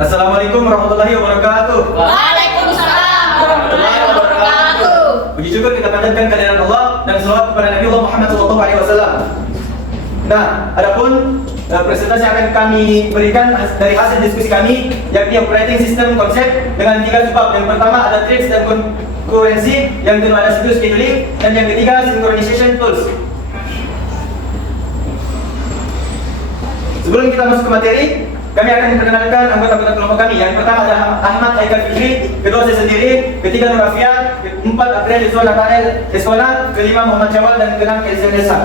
Assalamualaikum warahmatullahi wabarakatuh. Waalaikumsalam warahmatullahi wabarakatuh. Puji syukur kita panjatkan kehadirat Allah dan selawat kepada Nabi Allah Muhammad SAW. Nah, adapun presentasi yang akan kami berikan dari hasil diskusi kami, yakni operating system konsep dengan 3 sebab. Yang pertama ada threads dan concurrency, yang kedua ada situs scheduling, dan yang ketiga synchronization tools. Sebelum kita masuk ke materi, kami akan memperkenalkan anggota-anggota kelompok kami. Yang pertama ada Ahmad Haikal Fikri, kedua saya sendiri, ketiga Nur Afiat, keempat April Rizwan Nathanael Escola, kelima Muhammad Syawal, dan keenam Elzan Desa.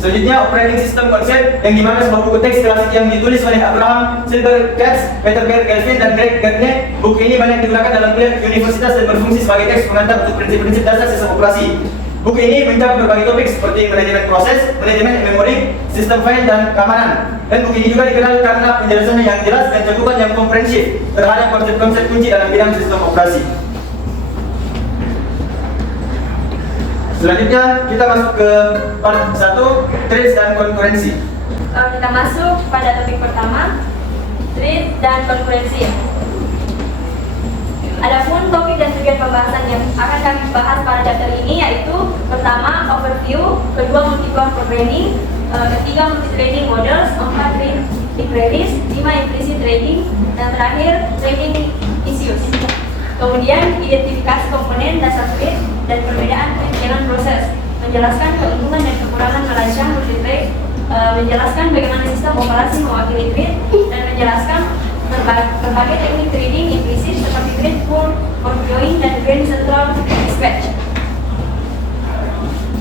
Selanjutnya operating system konsep, yang dimana sebuah buku teks klasik yang ditulis oleh Abraham Silvercats, Peter Gelfin, dan Greg Gardner. Buku ini banyak digunakan dalam kuliah universitas dan berfungsi sebagai teks pengantar untuk prinsip-prinsip dasar sistem operasi. Buku ini mencakup berbagai topik seperti manajemen proses, manajemen memori, sistem file, dan keamanan. Dan buku ini juga dikenal karena penjelasannya yang jelas dan cakupan yang komprehensif terhadap konsep-konsep kunci dalam bidang sistem operasi. Selanjutnya kita masuk ke part 1, threads dan konkurensi. Kita masuk pada topik pertama, thread dan konkurensi. Adapun topik dan tujuan pembahasan yang akan kami bahas pada chapter ini yaitu pertama overview, kedua multi-core programming, ketiga multi-threading models, keempat thread libraries, 5 implicit threading, dan terakhir threading issues. Kemudian identifikasi komponen dasar thread dan perbedaan thread dengan proses, menjelaskan keuntungan dan kekurangan merancang multi-thread, menjelaskan bagaimana sistem operasi mewakili thread, dan menjelaskan berbagai teknik threading implisit seperti thread pool, conjoin, dan grand central dispatch.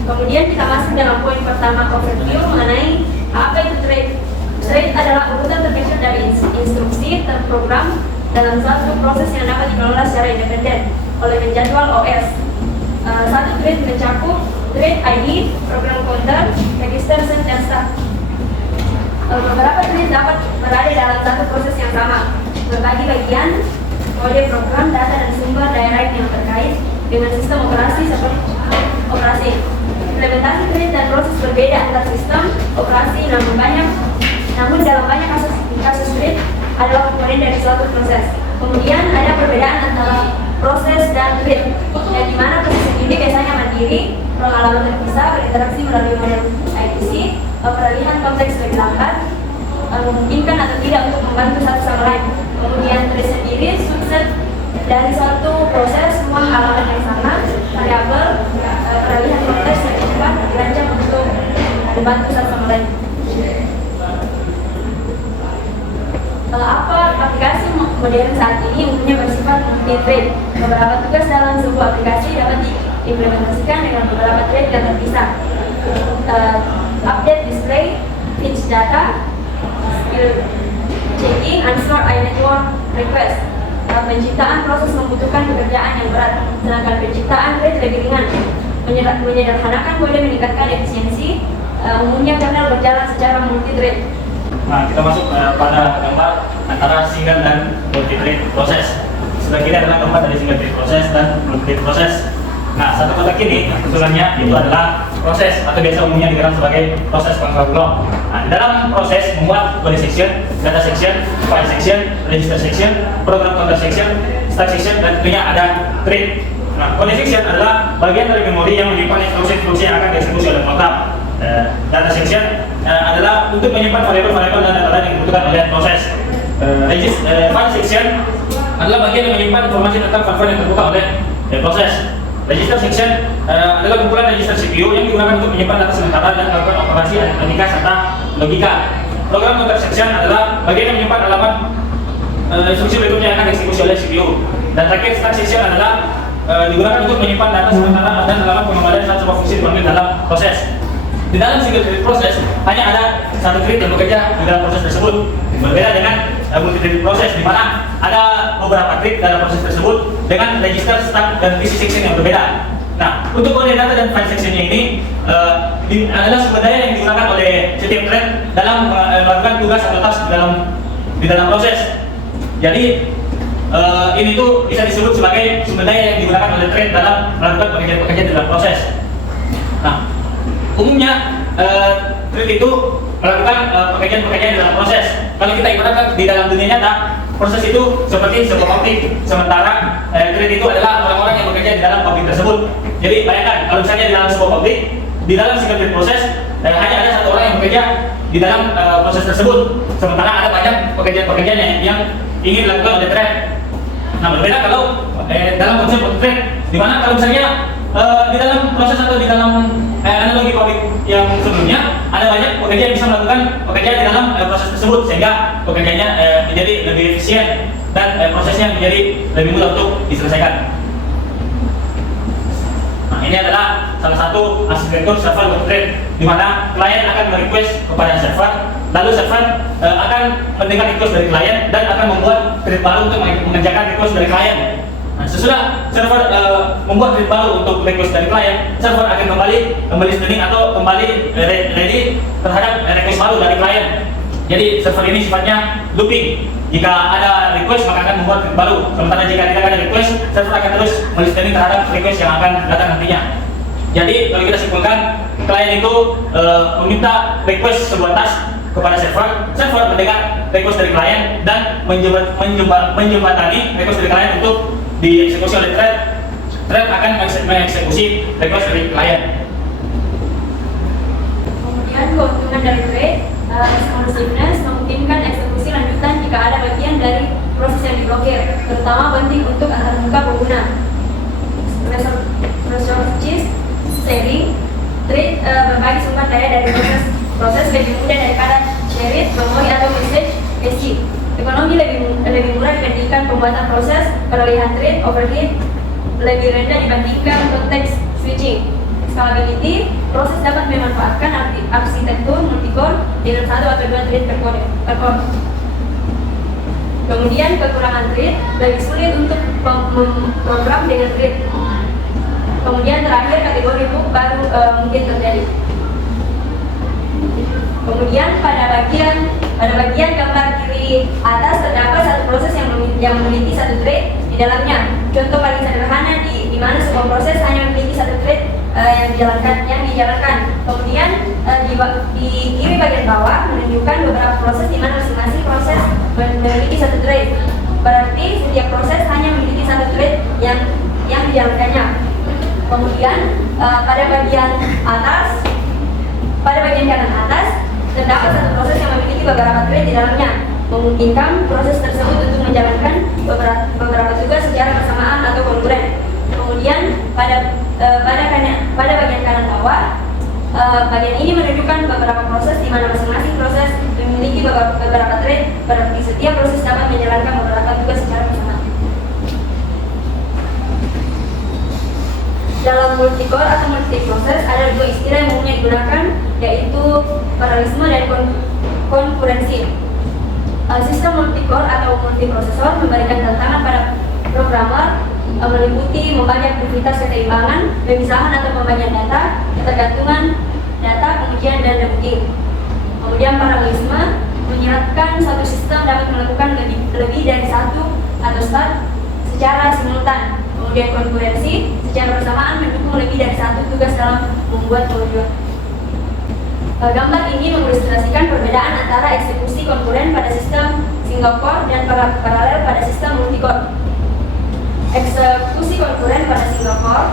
Kemudian kita masuk dalam poin pertama, overview, mengenai apa itu thread. Thread adalah urutan terkecil dari instruksi terprogram dalam suatu proses yang dapat dikelola secara independen oleh penjadwal OS. Satu thread mencakup thread ID, program counter, register, set, dan start. Beberapa thread dapat berada dalam satu proses yang sama, berbagi bagian, kode program, data, dan sumber daya lain yang terkait dengan sistem operasi seperti operasi. Implementasi thread dan proses berbeda antar sistem operasi, namun dalam banyak kasus thread adalah komponen dari suatu proses. Kemudian ada perbedaan antara proses dan thread, yang dimana proses ini biasanya mandiri, pengalaman terpisah, berinteraksi melalui model ITC, peralihan konteks lebih lambat, memungkinkan atau tidak untuk membantu satu sama lain. Kemudian thread sendiri subset dari suatu proses, semua halaman yang sama, variabel, peralihan konteks lebih cepat, dirancang untuk membantu satu sama lain. Apa aplikasi modern saat ini umumnya bersifat multi-thread. Beberapa tugas dalam sebuah aplikasi dapat diimplementasikan dengan beberapa thread yang terpisah. Update display, fetch data, skill checking, unstored network request. Penciptaan proses membutuhkan pekerjaan yang berat, sedangkan penciptaan thread lebih ringan. Menyederhanakan boleh meningkatkan efisiensi, umumnya kernel berjalan secara multi-thread. Nah, kita masuk pada gambar antara single dan multi-thread proses. Sebelah kiri adalah gambar dari single thread proses dan multi-thread proses. Nah, satu kotak ini usulannya itu adalah proses atau biasa umumnya dikenal sebagai proses control block. Nah, dalam proses membuat body section, data section, file section, register section, program counter section, stack section, dan tentunya ada thread. Nah, body section adalah bagian dari memori yang menyimpan instruksi-instruksi yang akan dieksekusi oleh program. Data section adalah untuk menyimpan variabel-variabel dan data lain yang dibutuhkan oleh proses. File section adalah bagian yang menyimpan informasi tentang file-file yang terbuka oleh proses. Register section adalah kumpulan register CPU yang digunakan untuk menyimpan data sementara dan melakukan operasi aritmetika serta logika. Program counter section adalah bagian yang menyimpan halaman instruksi berikutnya yang akan dieksekusi oleh CPU. Dan terakhir, stack section adalah digunakan untuk menyimpan data sementara dan halaman pengembalian saat sebuah fungsi dipanggil dalam proses. Di dalam single thread proses hanya ada satu thread yang bekerja di dalam proses tersebut. Berbeda dengan multi-thread proses di mana ada beberapa thread dalam proses tersebut dengan register, stack, dan PC section yang berbeda. Nah, untuk kode data dan file sectionnya ini adalah sumber daya yang digunakan oleh setiap thread dalam melakukan tugas atau task di dalam proses. Jadi ini tuh bisa disebut sebagai sumber daya yang digunakan oleh thread dalam melakukan pekerjaan-pekerjaan dalam proses. Nah, umumnya thread itu melakukan pekerjaan-pekerjaan dalam proses. Kalau kita ibaratkan di dalam dunia nyata, proses itu seperti sebuah pabrik, sementara trade itu adalah orang-orang yang bekerja di dalam pabrik tersebut. Jadi bayangkan kalau misalnya di dalam sebuah pabrik, di dalam single trade proses hanya ada satu orang yang bekerja di dalam proses tersebut, sementara ada banyak pekerjaan-pekerjaan yang ingin dilakukan oleh trade. Nah, berbeda kalau dalam konsep trade, di mana kalau misalnya di dalam proses atau di dalam analogi pabrik yang sebelumnya ada banyak pekerja yang bisa melakukan pekerjaan di dalam proses tersebut, sehingga pekerjaannya menjadi lebih efisien dan prosesnya menjadi lebih mudah untuk diselesaikan. Nah, ini adalah salah satu arsitektur server web trade, di mana klien akan merequest kepada server, lalu server akan mendengar request dari klien dan akan membuat thread baru untuk mengerjakan request dari klien. Nah, sesudah server membuat thread baru untuk request dari klien, server akan kembali listening atau kembali ready terhadap request baru dari klien. Jadi server ini sifatnya looping. Jika ada request maka akan membuat thread baru. Sementara jika tidak ada request, server akan terus listening terhadap request yang akan datang nantinya. Jadi kalau kita simpulkan, klien itu meminta request sebuah task kepada server, server mendengar request dari klien dan menjembatani request dari klien untuk dieksekusi oleh thread. Thread akan mengeksekusi request dari klien. Kemudian keuntungan dari thread, responsiveness memungkinkan eksekusi lanjutan jika ada bagian dari proses yang diblokir, terutama penting untuk antarmuka pengguna. Resources sharing, thread berbagi sumber daya dari proses lebih mudah daripada share it, memori atau message cache. Ekonomi lebih murah dibandingkan pembuatan proses, perolehan thread overhead lebih rendah dibandingkan konteks switching. Scalability, proses dapat memanfaatkan arsitektur multicore dengan 1 atau 2 thread per core. Kemudian kekurangan thread, lebih sulit untuk memprogram dengan thread. Kemudian terakhir kategori bug baru mungkin terjadi. Kemudian pada bagian gambar kiri atas terdapat satu proses yang memiliki satu thread di dalamnya. Contoh paling sederhana di mana sebuah proses hanya memiliki satu thread yang dijalankan. Kemudian di kiri bagian bawah menunjukkan beberapa proses di mana masing-masing proses memiliki satu thread. Berarti setiap proses hanya memiliki satu thread yang dijalankannya. Kemudian pada bagian kanan atas terdapat satu proses yang memiliki beberapa thread di dalamnya, memungkinkan proses tersebut untuk menjalankan beberapa tugas secara bersamaan atau konkuren. Kemudian pada bagian kanan bawah, bagian ini menunjukkan beberapa proses di mana masing-masing proses memiliki beberapa thread, berarti setiap proses dapat menjalankan beberapa tugas secara bersamaan. Dalam multicore atau multiproses ada dua istilah yang umumnya digunakan, yaitu paralelisme dan konkurensi. Sistem multicore atau multiprosesor memberikan tantangan pada programmer meliputi membagi aktivitas keseimbangan, pemisahan atau pembagian data, ketergantungan data, pengujian dan debugging. Kemudian paralelisme menyiratkan satu sistem dapat melakukan lebih dari satu atau start secara simultan. Kemudian konkurensi secara bersamaan mendukung lebih dari satu tugas dalam membuat kemajuan. Gambar ini mengilustrasikan perbedaan antara eksekusi konkuren pada sistem single core dan paralel pada sistem multicore. Eksekusi konkuren pada single core,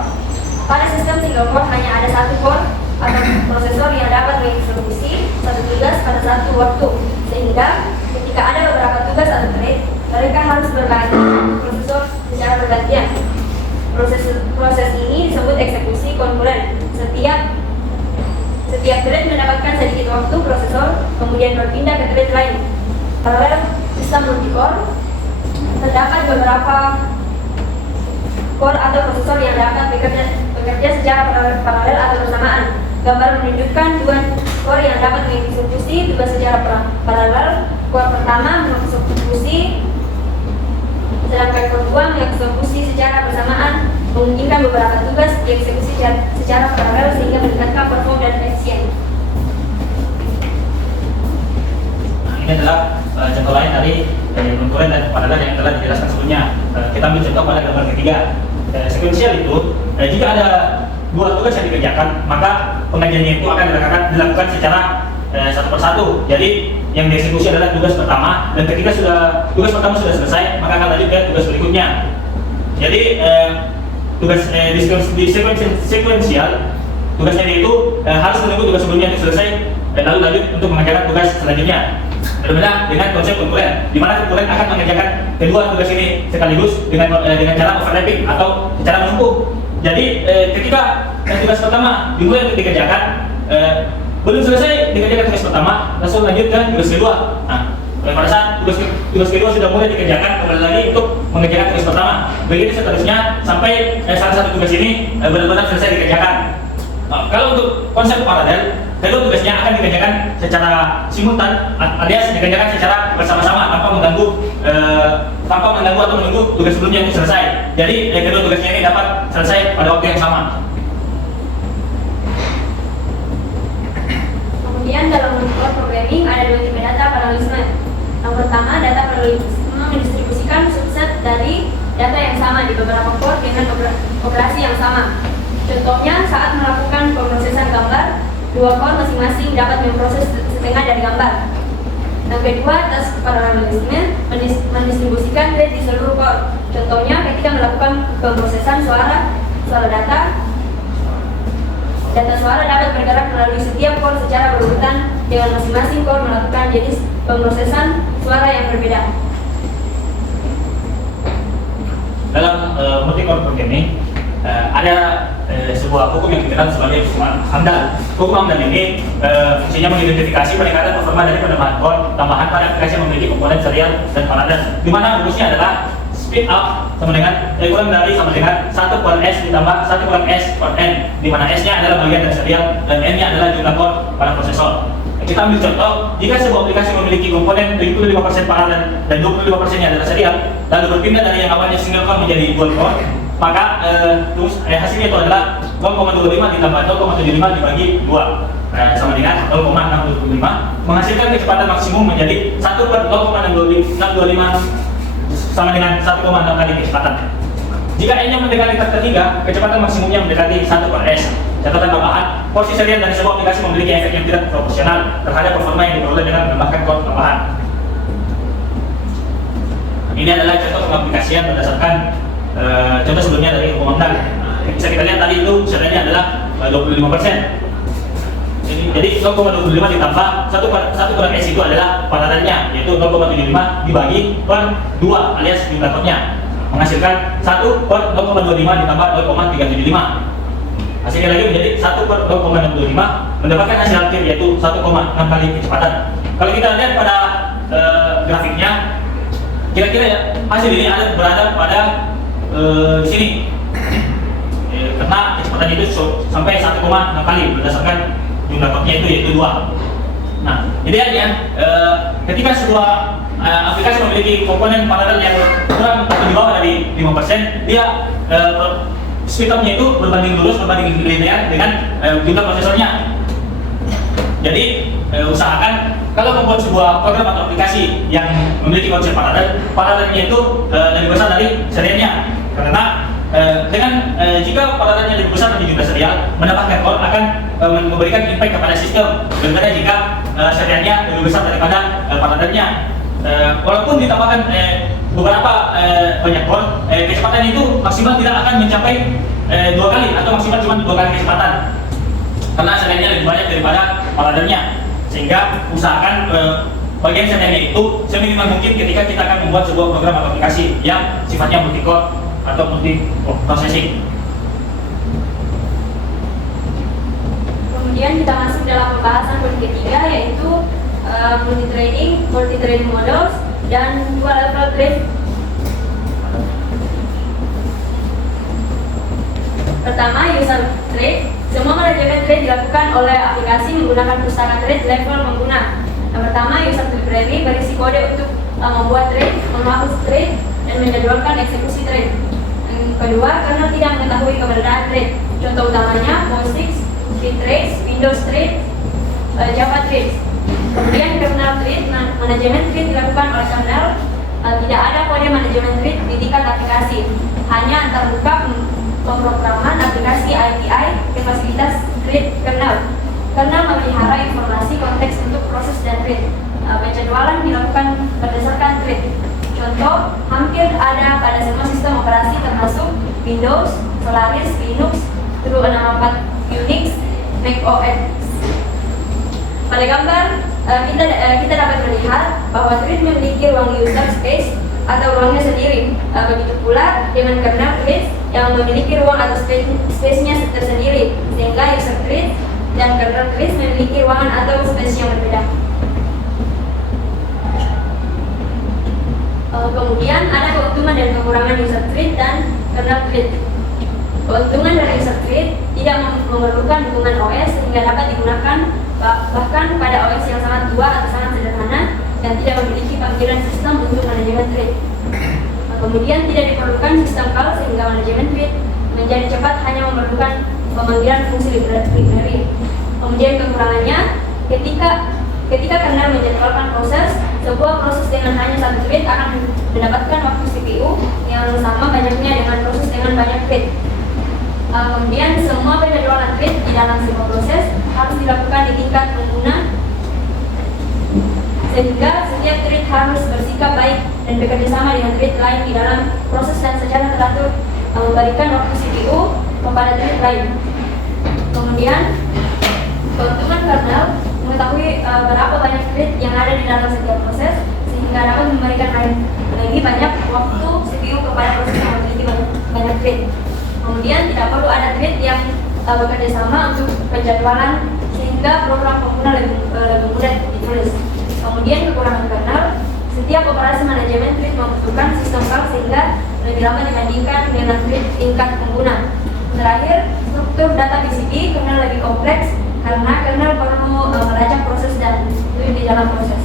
pada sistem single core hanya ada satu core atau prosesor yang dapat mengeksekusi satu tugas pada satu waktu, sehingga ketika ada beberapa tugas atau thread, mereka harus berbagi prosesor secara bergantian. Proses ini disebut eksekusi konkuren. Setiap thread mendapatkan sedikit waktu prosesor, kemudian berpindah ke thread lain. Paralel sistem multicore, terdapat beberapa core atau prosesor yang dapat bekerja secara paralel atau bersamaan. Gambar menunjukkan dua core yang dapat mengeksekusi tugas secara paralel. Core pertama mengeksekusi, sedangkan core kedua mengeksekusi secara bersamaan, memungkinkan beberapa tugas dieksekusi secara paralel sehingga meningkatkan performa dan efisien. Nah, ini adalah contoh lain dari konkuren dan paralel yang telah dijelaskan sebelumnya. Kita ambil contoh pada gambar ketiga. Sekuensial itu, jika ada dua tugas yang dikerjakan, maka pengajiannya itu akan dilakukan secara satu persatu. Jadi yang dieksekusi adalah tugas pertama, dan ketika tugas pertama sudah selesai, maka akan lanjut ke tugas berikutnya. Jadi tugas di sekuensial, tugasnya itu harus menunggu tugas sebelumnya itu selesai, dan lalu lanjut untuk mengerjakan tugas selanjutnya. Berbeda dengan konsep konkuren, di mana konkuren akan mengerjakan kedua tugas ini sekaligus dengan cara overlapping atau secara menumpuk. Jadi ketika tugas pertama dimulai untuk dikerjakan, belum selesai dikerjakan tugas pertama, langsung lanjut ke tugas kedua. Nah, pada saat tugas kedua sudah mulai dikerjakan, kembali lagi untuk mengerjakan tugas pertama. Begitu seterusnya sampai salah satu tugas ini benar-benar selesai dikerjakan. Nah, kalau untuk konsep paralel, kedua tugasnya akan dikerjakan secara simultan, alias dikerjakan secara bersama-sama tanpa mengganggu atau menunggu tugas sebelumnya untuk selesai. Jadi kedua tugasnya ini dapat selesai pada waktu yang sama. Kemudian dalam monitoring programming ada dua tipe data paralelisme. Yang pertama, data paralelisme mendistribusikan subset dari data yang sama di beberapa core dengan operasi yang sama. Contohnya saat melakukan pemrosesan gambar, dua core masing-masing dapat memproses setengah dari gambar. Yang kedua, tes paralelisme mendistribusikan rate di seluruh core. Contohnya ketika melakukan pemrosesan suara data suara dapat bergerak melalui setiap core secara berurutan dengan masing-masing core melakukan jenis pemrosesan suara yang berbeda. Dalam multi-core programming ada sebuah hukum yang dikenal sebagai hukum Hamdan. Hukum Hamdan ini fungsinya mengidentifikasi peningkatan performa dari penambahan core tambahan pada aplikasi yang memiliki komponen serial dan paralel, di mana rumusnya adalah speed up sama dengan kurang dari sama dengan 1 per S ditambah 1 per S per N, di mana S-nya adalah bagian dari serial dan N-nya adalah jumlah core pada prosesor. Kita ambil contoh, jika sebuah aplikasi memiliki komponen 75% paralel dan 25%-nya adalah serial, lalu berpindah dari yang awalnya single core menjadi dual core, maka hasilnya itu adalah 0,25 ditambah 0,75 dibagi 2 sama dengan 0,625, menghasilkan kecepatan maksimum menjadi 1 per 0,625 sama dengan 1,6 kali kecepatan. Jika N-nya mendekati faktor 3, kecepatan maksimumnya mendekati 1 per S. Catatan tambahan, porsi serial dari sebuah aplikasi memiliki efek yang tidak proporsional terhadap performa yang diperoleh dengan menambahkan core tambahan. Ini adalah contoh pengaplikasian berdasarkan contoh sebelumnya dari hukum Hamdan. Bisa kita lihat tadi itu serialnya adalah 25%. Jadi 0,25 ditambah 1 per S itu adalah paralelnya, yaitu 0,75 dibagi per 2 alias jumlah core-nya, menghasilkan 1 per 0,25 ditambah 0,375. Hasilnya lagi menjadi 1 per 0,625, mendapatkan hasil akhir yaitu 1,6 kali kecepatan. Kalau kita lihat pada grafiknya, kira-kira ya, hasil ini berada pada di sini. Karena kecepatan itu sampai 1,6 kali berdasarkan jumlah core-nya itu yaitu 2. Nah, idealnya ketika sebuah aplikasi memiliki komponen paralel yang kurang atau di bawah dari 5%, dia speed up-nya itu berbanding lurus, berbanding linear dengan jumlah prosesornya. Jadi usahakan kalau membuat sebuah program atau aplikasi yang memiliki konsep paralelnya itu lebih besar dari serialnya. Karena dengan jika paralelnya lebih besar dari jumlah serial, menambahkan core akan memberikan impact kepada sistem. Berbeda jika serialnya lebih besar daripada paralelnya. Walaupun ditambahkan beberapa banyak core, kecepatan itu maksimal tidak akan mencapai 2 kali atau maksimal cuma 2 kali kecepatan. Karena serialnya lebih banyak daripada paralelnya. Sehingga usahakan bagian serialnya itu seminimal mungkin ketika kita akan membuat sebuah program atau aplikasi yang sifatnya multi core atau multi processing. Kemudian kita masuk dalam pembahasan poin ketiga, yaitu multi-threading models dan dual level thread. Pertama, user thread. Semua manajemen thread dilakukan oleh aplikasi menggunakan pustaka thread level pengguna. Yang pertama, user library berisi kode untuk membuat thread, menghapus thread, dan menjadwalkan eksekusi thread. Yang kedua, kernel tidak mengetahui keberadaan thread. Contoh utamanya POSIX, Threads, Windows Thread, Java Threads. Kemudian kernel thread, manajemen thread dilakukan oleh kernel. Tidak ada kode manajemen thread di tingkat aplikasi, hanya antarmuka pemrograman aplikasi API ke fasilitas thread kernel. Kernel memelihara informasi konteks untuk proses dan thread. Penjadwalan dilakukan berdasarkan thread. Contoh, hampir ada pada semua sistem operasi termasuk Windows, Solaris, Linux, True64, Unix, Mac OS. Pada gambar, kita dapat melihat bahwa thread memiliki ruang user space atau ruangnya sendiri. Begitu pula dengan kernel thread yang memiliki ruang atau space-nya tersendiri, sehingga user thread dan kernel thread memiliki ruangan atau space yang berbeda. Kemudian ada keuntungan dan kekurangan user thread dan kernel thread. Keuntungan dari user thread tidak memerlukan dukungan OS sehingga dapat digunakan bahkan pada OS yang sangat tua atau sangat sederhana dan tidak memiliki panggilan sistem untuk manajemen thread. Kemudian tidak diperlukan sistem call sehingga manajemen thread menjadi cepat, hanya memerlukan pemanggilan fungsi library. Kemudian kekurangannya, ketika kernel menjadwalkan proses, sebuah proses dengan hanya satu thread akan mendapatkan waktu CPU yang sama banyaknya dengan proses dengan banyak thread. Kemudian semua penjadwalan thread di dalam sebuah proses harus dilakukan di tingkat pengguna, sehingga setiap thread harus bersikap baik dan bekerja sama dengan thread lain di dalam proses dan secara teratur memberikan waktu CPU kepada thread lain. Kemudian keuntungan kernel mengetahui berapa banyak thread yang ada di dalam setiap proses sehingga dapat memberikan lebih banyak waktu CPU kepada proses yang memiliki banyak thread. Kemudian tidak perlu ada thread yang bekerja sama untuk penjadwalan sehingga program pengguna lebih mudah ditulis. Kemudian kekurangan kernel, setiap operasi manajemen thread membutuhkan sistem call sehingga lebih lama dibandingkan dengan thread tingkat pengguna. Terakhir, struktur data PCB kernel lebih kompleks karena kernel perlu melacak proses dan thread di dalam proses.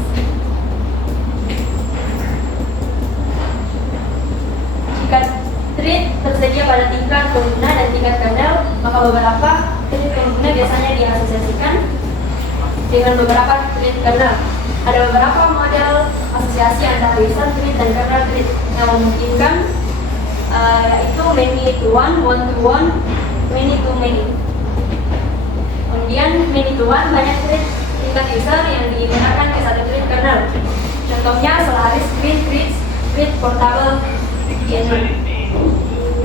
Jika thread tersedia pada tingkat pengguna dan tingkat kernel, maka beberapa thread pengguna biasanya diasosiasikan dengan beberapa thread kernel. Ada beberapa model asosiasi antara user thread dan kernel thread yang memungkinkan, yaitu many to one, one to one, many to many. Kemudian many to one, banyak thread tingkat user yang digunakan ke satu thread kernel. Contohnya Solaris, thread portable,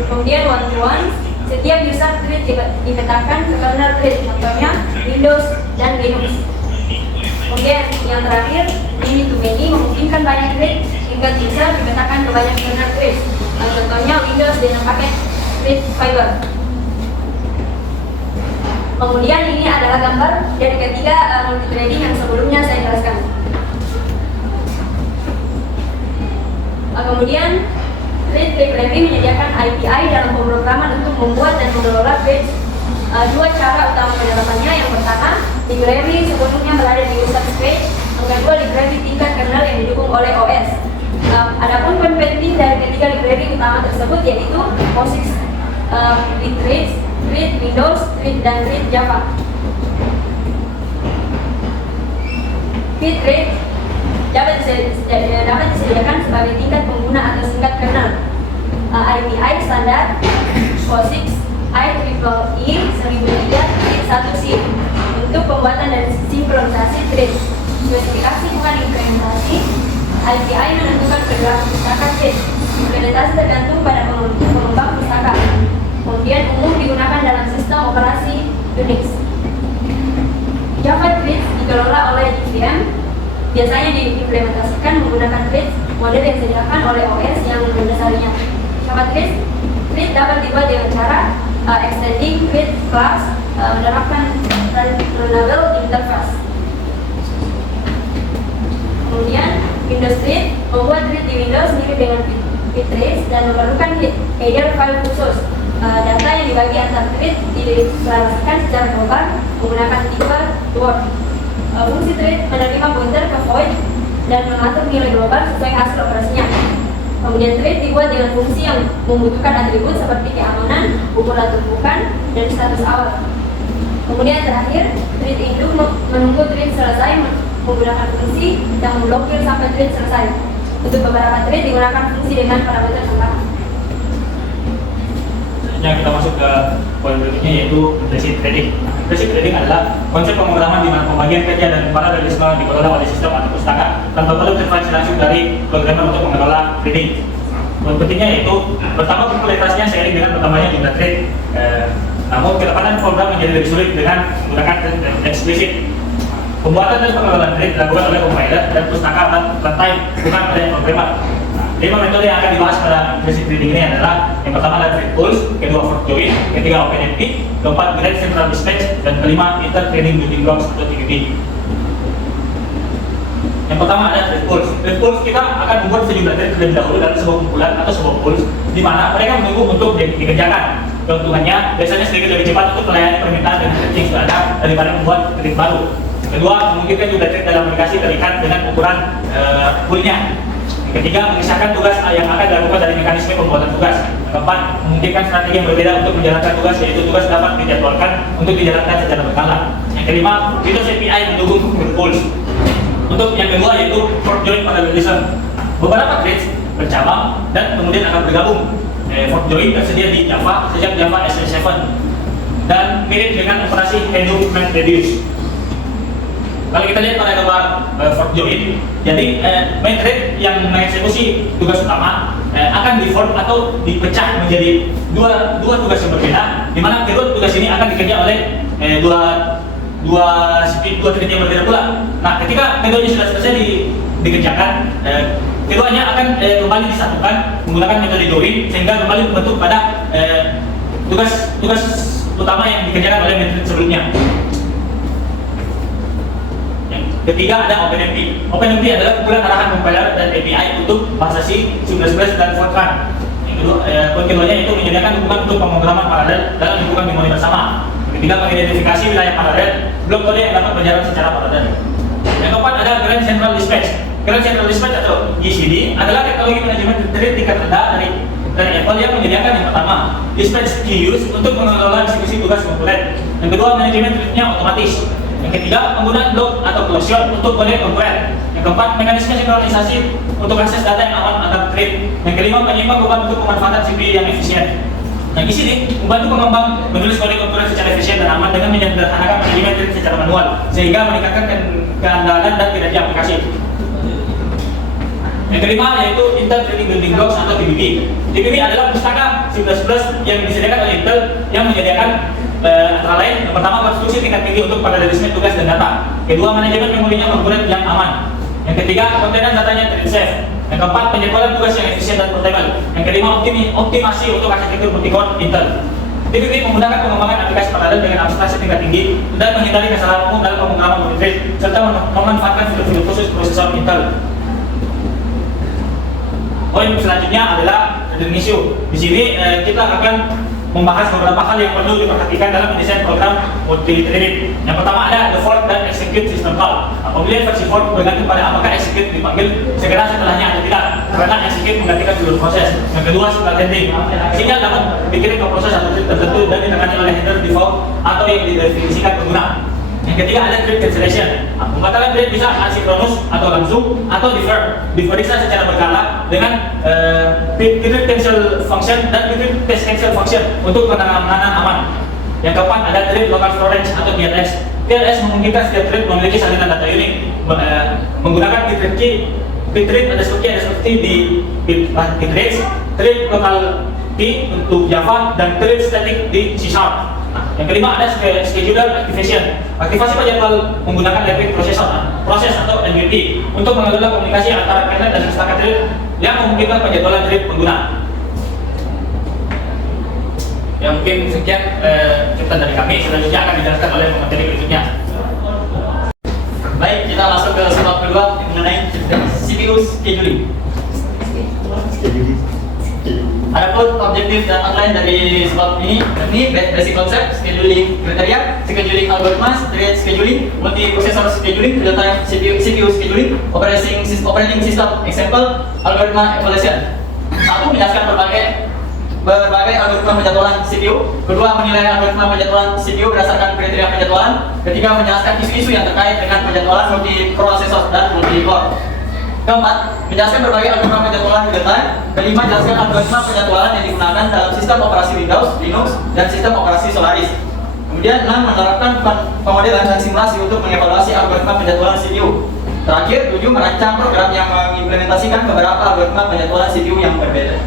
kemudian one to one, setiap user thread dipetakan ke kernel thread, contohnya Windows dan Linux. Kemudian yang terakhir, many to many, memungkinkan banyak thread tingkat user dipetakan ke banyak kernel thread, contohnya Windows dengan paket thread fiber. Kemudian ini adalah gambar dari ketiga multithreading yang sebelumnya saya jelaskan. Kemudian thread library menyediakan API dalam pemrograman untuk membuat dan mengelola thread. Dua cara utama penerapannya. Yang pertama, library sebelumnya berada di user space. Yang kedua, library tingkat kernel yang didukung oleh OS. Adapun poin penting dari ketiga library utama tersebut yaitu POSIX, Bittrex, thread Windows, thread dan thread Java. Bittrex dapat disediakan sebagai tingkat pengguna atau tingkat kernel. API standar POSIX IEEE 1003.1c untuk pembuatan dan sinkronisasi thread. Spesifikasi bukan implementasi. API menentukan perilaku pustaka thread. Implementasi tergantung pada pengembang pustaka. Kemudian umum digunakan dalam sistem operasi Unix. Java threads dikelola oleh JVM. Biasanya diimplementasikan menggunakan threads model yang disediakan oleh OS yang mendasarinya. Java thread dapat dibuat dengan cara extending thread class, menerapkan runnable interface. Kemudian Windows thread membuat thread di Windows mirip dengan Bittrex dan memerlukan header file khusus. Data yang dibagi antar thread dideklarasikan secara global menggunakan tipe word. Fungsi thread menerima pointer ke void dan mengatur nilai global sesuai hasil operasinya. Kemudian thread dibuat dengan fungsi yang membutuhkan atribut seperti keamanan, ukuran tumpukan, dan status awal. Kemudian terakhir, thread induk menunggu thread selesai menggunakan fungsi yang memblokir sampai thread selesai. Untuk beberapa thread digunakan fungsi dengan parameter tambahan. Selanjutnya kita masuk ke poin berikutnya yaitu multithreading. Basic reading adalah konsep pemrograman di mana pembagian kerja dan paralelisme dikelola oleh sistem atau pustaka tanpa perlu intervensi langsung dari programmer untuk mengelola reading. Poin pentingnya yaitu pertama popularitasnya seiring dengan bertambahnya jumlah thread. Namun kedepanan program menjadi lebih sulit dengan menggunakan eksplisit. Pembuatan dan pengelolaan thread dilakukan oleh compiler dan pustaka rantai, bukan oleh programmer. 5 metode yang akan dibahas pada basic reading ini adalah yang pertama adalah thread pools, kedua fork join, ketiga OpenMP, keempat Great Central Dispatch, dan kelima Inter-Threading Building Blocks atau TBB. Yang pertama ada thread pools. Thread pools kita akan membuat sejumlah thread terlebih dahulu dalam sebuah kumpulan atau sebuah pools, di mana mereka menunggu untuk dikerjakan. Keuntungannya biasanya sedikit lebih cepat untuk melayani permintaan dan thread yang sudah ada daripada membuat thread baru. Kedua, memungkinkan jumlah thread dalam aplikasi terikat dengan ukuran poolnya. Ketiga, mengisahkan tugas yang akan dilakukan dari mekanisme pembuatan tugas. Keempat, memungkinkan strategi yang berbeda untuk menjalankan tugas, yaitu tugas dapat dijadwalkan untuk dijalankan secara berkala. Yang kelima, fitur API mendukung thread pools. Untuk yang kedua yaitu fork join parallelism. Beberapa threads bercabang dan kemudian akan bergabung. Fork join tersedia di Java sejak Java SE7 dan mirip dengan operasi redo and reduce. Kalau kita lihat pada gambar fork join, jadi main thread yang mengeksekusi tugas utama akan di fork atau dipecah menjadi dua tugas yang berbeda, di mana kedua tugas ini akan dikerjakan oleh dua thread yang berbeda pula. Nah, ketika keduanya sudah selesai dikerjakan, keduanya akan kembali disatukan menggunakan metode join sehingga kembali membentuk pada tugas utama yang dikerjakan oleh metode sebelumnya. Ketiga ada OpenMP. OpenMP adalah kumpulan arahan compiler dan API untuk bahasa C, C++, dan Fortran. Yang kedua, poin keduanya itu menyediakan dukungan untuk pemrograman paralel dalam lingkungan memori bersama. Ketiga, mengidentifikasi wilayah paralel, blok kode yang dapat berjalan secara paralel. Yang keempat ada Grand Central Dispatch. Grand Central Dispatch atau GCD adalah teknologi manajemen thread tingkat rendah dari Apple yang menyediakan yang pertama, dispatch queues untuk mengelola eksekusi tugas komponen. Yang kedua, manajemen threadnya otomatis. Yang ketiga, penggunaan block atau closure untuk kode komponen. Yang keempat, mekanisme sinkronisasi untuk akses data yang aman antar thread. Yang kelima, penyeimbang beban untuk pemanfaatan CPU yang efisien. Nah, di sini membantu pengembang menulis kode komponen secara efisien dan aman dengan menyederhanakan manajemen thread secara manual, sehingga meningkatkan keandalan dan kinerja aplikasi. Yang kelima yaitu Inter-Threading Building Blocks atau TBB. TBB adalah pustaka C++ yang disediakan oleh Intel yang menyediakan antara lain, yang pertama konstruksi tingkat tinggi untuk paralelisme tugas dan data. Kedua, manajemen memorinya komponen yang aman. Yang ketiga, kontainer datanya thread safe. Yang keempat, penjadwalan tugas yang efisien dan portable. Yang kelima, optimasi untuk arsitektur multi-core Intel. TBB memudahkan pengembangan aplikasi paralel dengan abstraksi tingkat tinggi dan menghindari kesalahan umum dalam pemrograman multithread serta memanfaatkan fitur-fitur khusus prosesor Intel. Poin selanjutnya adalah reading issue. Di sini kita akan membahas beberapa hal yang perlu diperhatikan dalam mendesain program multi-threaded. Yang pertama ada the fork dan execute system call. Pemilihan versi fork bergantung pada apakah execute dipanggil segera setelahnya atau tidak, karena execute menggantikan seluruh proses. Yang kedua, signal handling. Sinyal dapat dikirim ke proses atau thread tertentu dan ditangani oleh header default atau yang didefinisikan pengguna. Yang ketiga ada thread cancellation. Pembatalan thread bisa asinkronus atau langsung atau diperiksa secara berkala dengan thread cancel function dan thread test cancel function untuk penanganan aman. Yang keempat ada thread local storage atau TLS. TLS memungkinkan setiap thread memiliki salinan data unik menggunakan thread key ada seperti di threads, thread local key untuk Java dan thread static di C#. Yang kelima ada scheduler activation. Aktivasi penjadwal menggunakan Rapid Process atau NPP untuk mengelola komunikasi antara kernel dan pustaka thread yang memungkinkan penjadwalan thread pengguna. Ya, mungkin sekian cerita dari kami. Selanjutnya akan dijelaskan oleh pemateri berikutnya. Baik, kita masuk ke sebab kedua mengenai CPU scheduling. Adapun objektif dan outline dari sebab ini basic konsep, scheduling kriteria, scheduling algoritma, thread scheduling, multiprocessor scheduling, real-time CPU scheduling, operating system example, algoritma evaluation. Satu, menjelaskan berbagai algoritma penjadwalan CPU. Kedua, menilai algoritma penjadwalan CPU berdasarkan kriteria penjadwalan. Ketiga, menjelaskan isu-isu yang terkait dengan penjadwalan multiprosesor dan multi-core. Keempat, menjelaskan berbagai algoritma penjadwalan real time. Kelima, menjelaskan algoritma penjadwalan yang digunakan dalam sistem operasi Windows, Linux, dan sistem operasi Solaris. Kemudian 6. Menerapkan pemodelan dan simulasi untuk mengevaluasi algoritma penjadwalan CPU. Terakhir, 7. Merancang program yang mengimplementasikan beberapa algoritma penjadwalan CPU yang berbeda.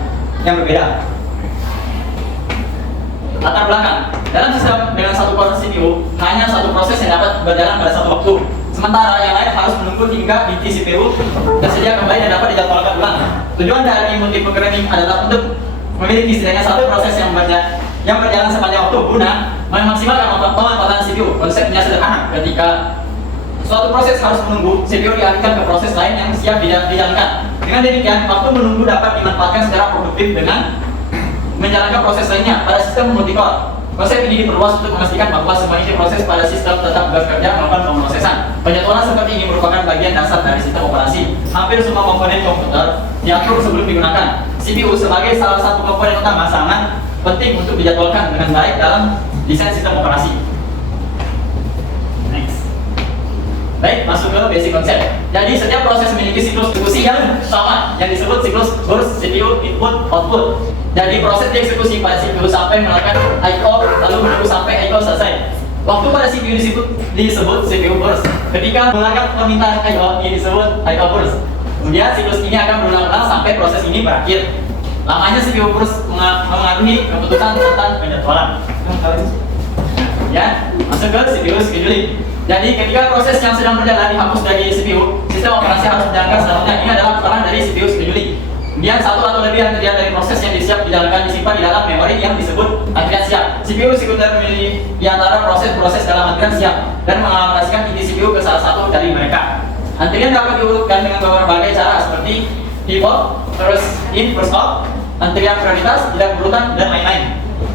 Latar belakang. Dalam sistem dengan satu proses CPU, hanya satu proses yang dapat berjalan pada satu waktu. Sementara yang lain harus menunggu hingga inti CPU tersedia kembali dan dapat dijadwalkan ulang. Tujuan dari multi-programming adalah untuk memiliki setidaknya satu proses yang berjalan sepanjang waktu guna memaksimalkan pemanfaatan CPU. Konsepnya sederhana, ketika suatu proses harus menunggu, CPU dialihkan ke proses lain yang siap dijalankan. Dengan demikian, waktu menunggu dapat dimanfaatkan secara produktif dengan menjalankan proses lainnya pada sistem multi-core. Konsep ini diperluas untuk memastikan bahwa semua isi proses pada sistem tetap bekerja melakukan pemrosesan. Penjadwalan seperti ini merupakan bagian dasar dari sistem operasi. Hampir semua komponen komputer diatur sebelum digunakan. CPU sebagai salah satu komponen utama sangat penting untuk dijadwalkan dengan baik dalam desain sistem operasi. Next. Baik, masuk ke basic konsep. Jadi setiap proses memiliki siklus eksekusi yang sama, yang disebut siklus burst CPU input output. Jadi proses dieksekusi pada CPU sampai melakukan I/O, lalu menunggu sampai I/O selesai. Waktu pada CPU disebut CPU burst. Ketika melakukan permintaan I/O, ini disebut I/O burst. Kemudian siklus ini akan berulang-ulang sampai proses ini berakhir. Lamanya CPU burst mengaruhi keputusan tentang penjadwalan. Ya, masuk ke CPU scheduling. Jadi ketika proses yang sedang berjalan dihapus dari CPU, sistem operasi harus menjalankan selanjutnya. Ini adalah peran dari CPU scheduling. Kemudian satu atau lebih antrian dari proses yang disiap dijalankan disimpan di dalam memori yang disebut antrian siap. CPU sekunder memilih di antara proses-proses dalam antrian siap dan mengalokasikan inti CPU ke salah satu dari mereka. Antrian dapat diurutkan dengan berbagai cara seperti default, first in, first out, antrian prioritas, tidak berurutan, dan lain-lain.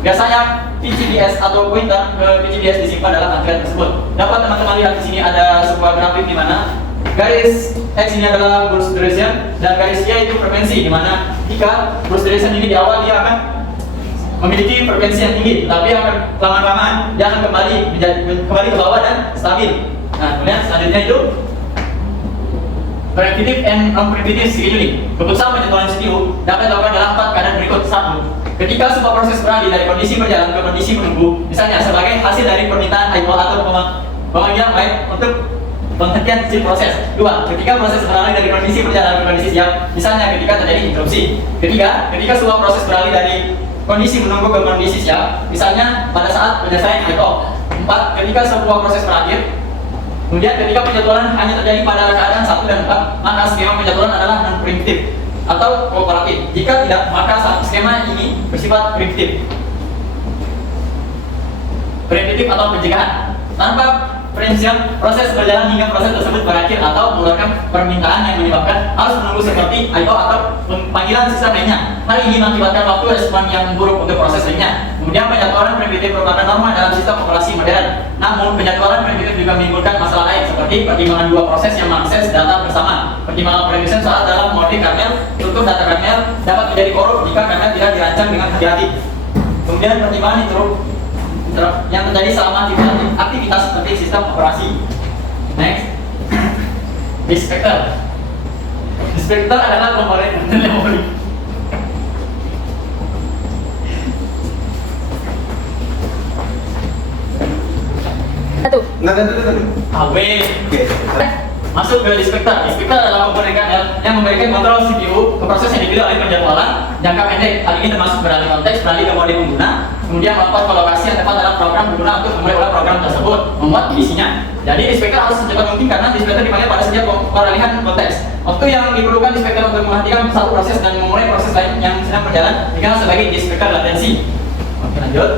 Biasanya PCDS atau pointer ke PCDS disimpan dalam antrian tersebut. Dapat teman-teman lihat di sini ada sebuah grafik di mana garis X ini adalah burst duration dan garis Y itu frekuensi, di mana jika burst duration ini di awal dia akan memiliki frekuensi yang tinggi, tapi akan lama-lamaan dia akan kembali ke bawah dan stabil. Nah, kemudian selanjutnya itu preemptive and non-preemptive scheduling. Keputusan penjadwalan CPU dapat dilakukan dalam 4 keadaan berikut. 1. Ketika sebuah proses beralih dari kondisi berjalan ke kondisi menunggu, misalnya sebagai hasil dari permintaan I/O atau pemanggilan wait untuk penghentian si proses. 2. Ketika proses beralih dari kondisi berjalan ke kondisi siap, misalnya ketika terjadi interupsi. 3. Ketika sebuah proses beralih dari kondisi menunggu ke kondisi siap, misalnya pada saat penyelesaian I/O. 4. Ketika sebuah proses berakhir. Kemudian ketika penjadwalan hanya terjadi pada keadaan 1 dan 4, maka skema penjadwalan adalah non-preemptive atau kooperatif. Jika tidak, maka skema ini bersifat preemptive. Preemptive atau pencegahan. Tanpa preemption, proses berjalan hingga proses tersebut berakhir atau mengeluarkan permintaan yang menyebabkan harus menunggu seperti I/O atau panggilan sistem lainnya. Hal ini mengakibatkan waktu respon yang buruk untuk proses lainnya. Kemudian penjadwalan preemptive merupakan norma dalam sistem operasi modern. Namun penjadwalan preemptive juga menimbulkan masalah lain seperti pertimbangan dua proses yang mengakses data bersama. Pertimbangan preemption saat dalam mode kernel, struktur data kernel dapat menjadi korup jika kernel tidak dirancang dengan hati-hati. Kemudian pertimbangan yang terjadi selama aktivitas seperti sistem operasi. Next, dispector. Dispector adalah komponen memori. Satu. AW. Masuk ke dispector. Dispector adalah komponen kernel yang memberikan kontrol CPU ke proses yang dipilih oleh penjadwalan jangka pendek. Hal ini termasuk beralih konteks, beralih ke mode pengguna, kemudian melakukan kolokasi yang tepat dalam program pengguna untuk memulai ulang program tersebut, membuat isinya. Jadi dispector harus secepat mungkin karena dispector dipanggil pada setiap peralihan konteks. Waktu yang diperlukan dispector untuk menghentikan satu proses dan memulai proses lain yang sedang berjalan dikenal sebagai dispector latensi. Oke, lanjut.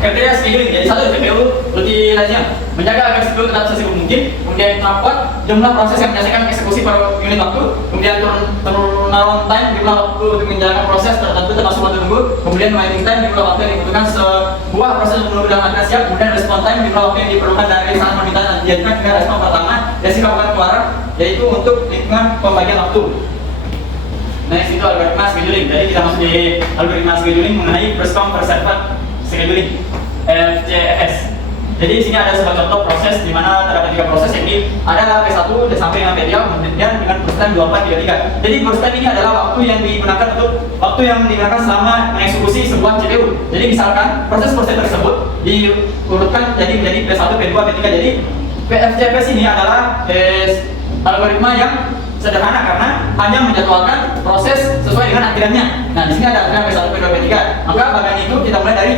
Kriteria scheduling. Jadi 1. CPU utilization, menjaga agar CPU tetap sesibuk mungkin. Kemudian transport, jumlah proses yang menyelesaikan eksekusi per unit waktu. Kemudian turnaround time, jumlah waktu untuk menjalankan proses tertentu termasuk waktu tunggu. Kemudian waiting time, jumlah waktu yang dibutuhkan sebuah proses untuk menunggu dalam antrian siap. Kemudian response time, jumlah waktu yang diperlukan dari saat permintaan diajukan hingga respon pertama dan sikap keluar, yaitu untuk lingkungan pembagian waktu. Next itu algoritma scheduling. Jadi kita masuk di algoritma scheduling mengenai first come first served scheduling, FCFS. Jadi di sini ada sebuah contoh proses di mana terdapat 3 proses, jadi ada P1 sampai dengan P3 kemudian dengan burst time 2433. Jadi burst time ini adalah waktu yang digunakan selama mengeksekusi sebuah CPU. Jadi misalkan proses-proses tersebut diurutkan jadi menjadi P1, P2, P3. Jadi PFCPS ini adalah algoritma yang sederhana karena hanya menjadwalkan proses sesuai dengan antriannya. Nah, di sini ada antrian P1, P2, P3. Maka bagian itu kita mulai dari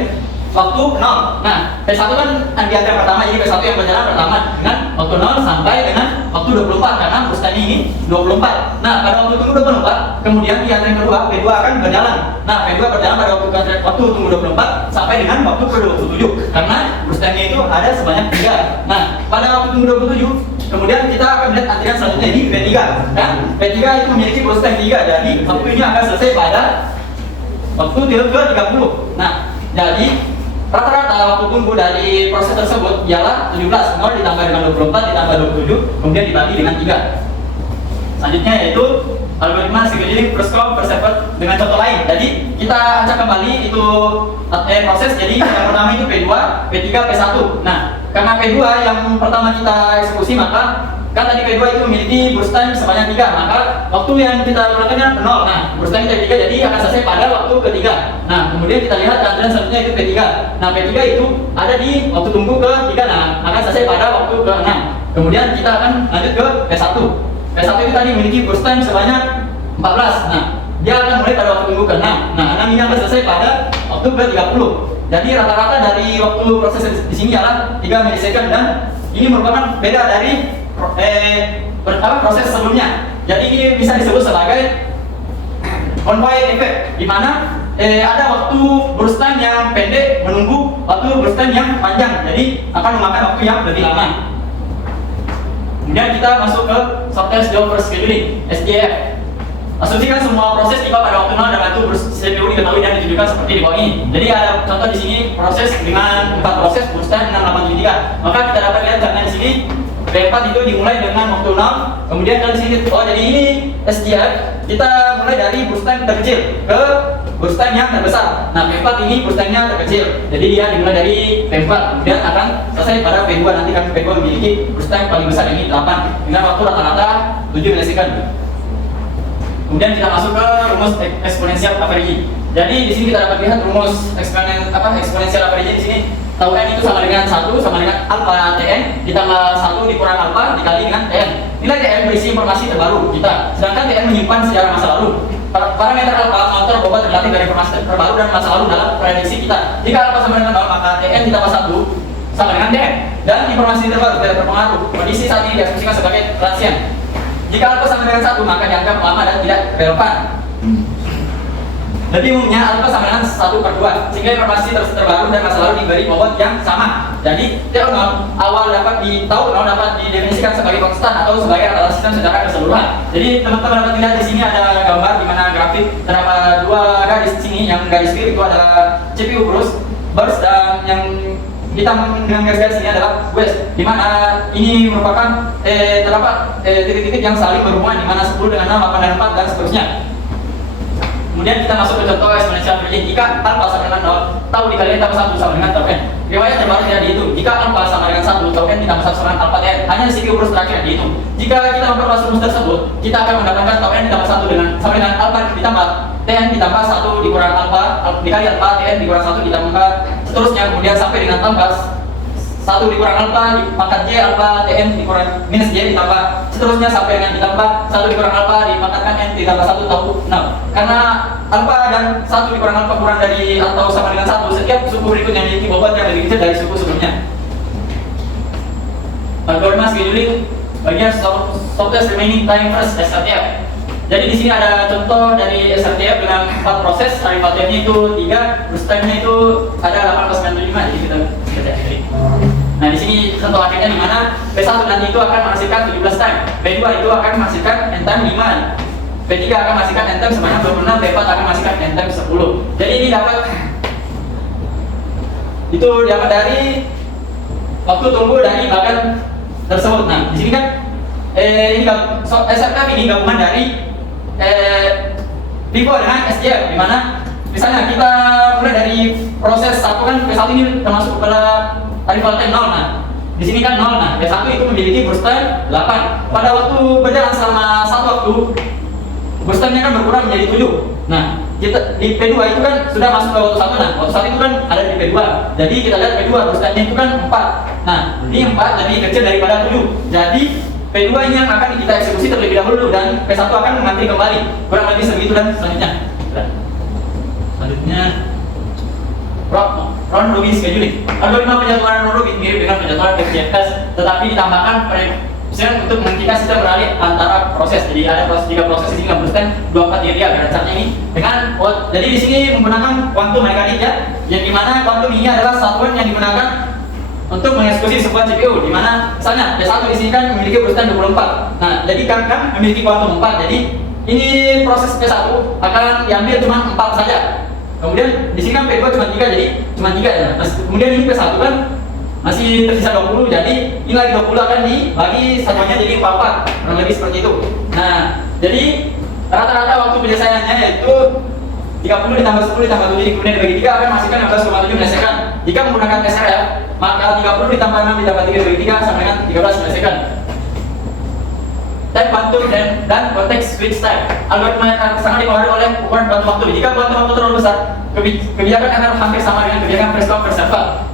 waktu 0. Nah, P1 kan di antrian pertama, jadi P1 yang berjalan pertama dengan waktu 0 sampai dengan waktu 24 karena burst time ini 24. Nah, pada waktu tunggu 24, kemudian di antrian kedua P2 akan berjalan. Nah, P2 berjalan pada waktu tunggu 24 sampai dengan waktu ke-27 karena burst time-nya itu ada sebanyak 3. Nah, pada waktu tunggu 27 kemudian kita akan melihat antrian selanjutnya ini P3. Dan P3 itu memiliki burst time 3, jadi waktunya akan selesai pada waktu ke-30. Nah, jadi rata-rata waktu tunggu dari proses tersebut ialah 17, 0 ditambah dengan 24 ditambah 27, kemudian dibagi dengan 3. Selanjutnya yaitu algoritma scheduling first come first served dengan contoh lain. Jadi kita acak kembali itu proses. Jadi yang pertama itu P2, P3, P1. Nah, karena P2 yang pertama kita eksekusi, maka kan tadi P2 itu memiliki burst time sebanyak 3, maka waktu yang kita gunakan 0. Nah, burst time 3 jadi akan selesai pada waktu ketiga. Nah, kemudian kita lihat antrian selanjutnya itu P3. Nah, P3 itu ada di waktu tunggu ke-3, nah akan selesai pada waktu ke-6. Kemudian kita akan lanjut ke P1. P1 itu tadi memiliki burst time sebanyak 14. Nah, dia akan mulai pada waktu tunggu ke-6. Nah, 6 ini akan selesai pada waktu ke-30. Jadi rata-rata dari waktu proses di sini adalah 3 milisecond dan ini merupakan beda dari proses sebelumnya. Jadi ini bisa disebut sebagai convoy effect, di mana ada waktu burst time yang pendek menunggu waktu burst time yang panjang, jadi akan memakan waktu yang lebih lama. Kemudian kita masuk ke shortest job first scheduling (SJF). Asumsikan semua proses tiba pada waktu 0 dan waktu CPU diketahui dan ditunjukkan seperti di bawah ini. Jadi ada contoh di sini proses dengan 4 proses burst time 6873. Maka kita dapat lihat karena di sini P4 itu dimulai dengan waktu 0, kemudian dari sini jadi ini SJF kita mulai dari burst time terkecil ke burst time yang terbesar. Nah, P4 ini burst time-nya terkecil. Jadi dia dimulai dari P4 kemudian akan selesai pada P2. Nanti kan P2 memiliki burst time paling besar ini 8 dengan waktu rata-rata 7 milisecond. Kemudian kita masuk ke rumus eksponensial average. Jadi di sini kita dapat lihat rumus eksponensial average di sini. Tau n itu sama dengan 1 sama dengan alpha tn ditambah 1 dikurang alpha dikali dengan tn. Nilai tn berisi informasi terbaru kita, sedangkan tn menyimpan sejarah masa lalu. Parameter alpha mengatur bobot relatif dari informasi terbaru dan masa lalu dalam prediksi kita. Jika alpha sama dengan 0, maka tn ditambah 1 sama dengan tn, dan informasi terbaru tidak berpengaruh. Kondisi saat ini diasumsikan sebagai transient. Jika alpha sama dengan 1, maka dianggap lama dan tidak relevan. Lebih umumnya alpha sama dengan 1/2, sehingga informasi terbaru dan masa lalu diberi bobot yang sama. Jadi T0 awal dapat dapat didefinisikan sebagai konstan atau sebagai rata sistem secara keseluruhan. Jadi teman-teman dapat lihat di sini ada gambar di mana grafik terdapat 2 garis di sini. Yang garis kiri itu adalah CPU burst dan yang hitam dengan garis-garis ini adalah West, di mana ini merupakan terdapat titik-titik yang saling berhubungan, di mana 10 dengan 6, 8 dan 4 dan seterusnya. Kemudian kita masuk ke contoh eksponensial average. Jika alpha sama dengan 0, tau dikali tambah 1 sama dengan tau n. Riwayat terbaru tidak dihitung. Jika alpha sama dengan 1, tau n ditambah 1 sama dengan alpha tn. Hanya CPU burst terakhir yang dihitung. Jika kita memperluas rumus tersebut, kita akan mendapatkan tau n ditambah 1 sama dengan alpha ditambah tn ditambah 1 dikurang alpha dikali alpha tn dikurang 1 ditambah seterusnya, kemudian sampai dengan tambah 1 dikurang alpha dipangkat j alpha tn dikurang minus j ditambah seterusnya sampai dengan ditambah 1 dikurang alpha dipangkatkan n ditambah 1 tahu 0. Karena alpha dan 1 dikurang alpha kurang dari atau sama dengan 1, setiap suku berikutnya memiliki bobot yang lebih kecil dari suku sebelumnya. Algoritma scheduling bagian shortest remaining time first SRTF. Jadi di sini ada contoh dari SRTF dengan 4 proses, derivatifnya itu 3, burst time-nya itu ada 8,95, jadi kita cek. Nah, di sini contoh akhirnya di mana P1 nanti itu akan menghasilkan 17 time, P2 itu akan menghasilkan n time 5, P3 akan menghasilkan n time sebanyak 26, P4 akan menghasilkan n time 10. Jadi ini dapat dari waktu tunggu dari bagian tersebut. Nah, di sini kan ini SRTF ini gabungan dari LIFO dengan SJF, di mana misalnya kita mulai dari proses 1 kan P1 ini termasuk pada arrival time 0. Nah, di sini kan 0. Nah, P1 itu memiliki burst time 8. Pada waktu berjalan selama satu waktu, burst time-nya kan berkurang menjadi 7. Nah, kita di P2 itu kan sudah masuk ke waktu 1. Nah, waktu 1 itu kan ada di P2. Jadi kita lihat P2 burst time-nya itu kan 4. Nah, ini 4 lebih kecil daripada 7. Jadi P2 ini yang akan kita eksekusi terlebih dahulu dan P1 akan mengantri kembali. Kurang lebih segitu dan selanjutnya. Selanjutnya round robin scheduling. Algoritma penjadwalan round robin mirip dengan penjadwalan FGFS, tetapi ditambahkan misalnya untuk menghentikan sistem beralih antara proses. Jadi ada proses 3 proses di sini berarti 24 area gerakannya ini dengan jadi di sini menggunakan quantum mekanik ya. Yang dimana quantum ini adalah satuan yang digunakan untuk mengeksekusi sebuah CPU, di mana misalnya P1 di sini kan memiliki urutan 24. Nah, jadi kan memiliki quantum 4. Jadi ini proses P1 akan diambil cuma 4 saja. Kemudian di sini kan P2 cuma 3, jadi cuma 3 ya. Kemudian ini P1 kan masih tersisa 20, jadi ini lagi 20 akan dibagi satuannya jadi 44, kurang lebih seperti itu. Nah, jadi rata-rata waktu penyelesaiannya yaitu 30 ditambah 10 ditambah 7 kemudian dibagi 3 akan menghasilkan 15,7 menyelesaikan. Jika menggunakan SRF, maka 30 ditambah 6 ditambah 3 dibagi 3 sama dengan 13 menyelesaikan. Time quantum dan konteks switch time. Algoritma yang sangat dipengaruhi oleh ukuran quantum waktu. Jika quantum waktu terlalu besar, kebijakan akan hampir sama dengan kebijakan Prescott Perceval.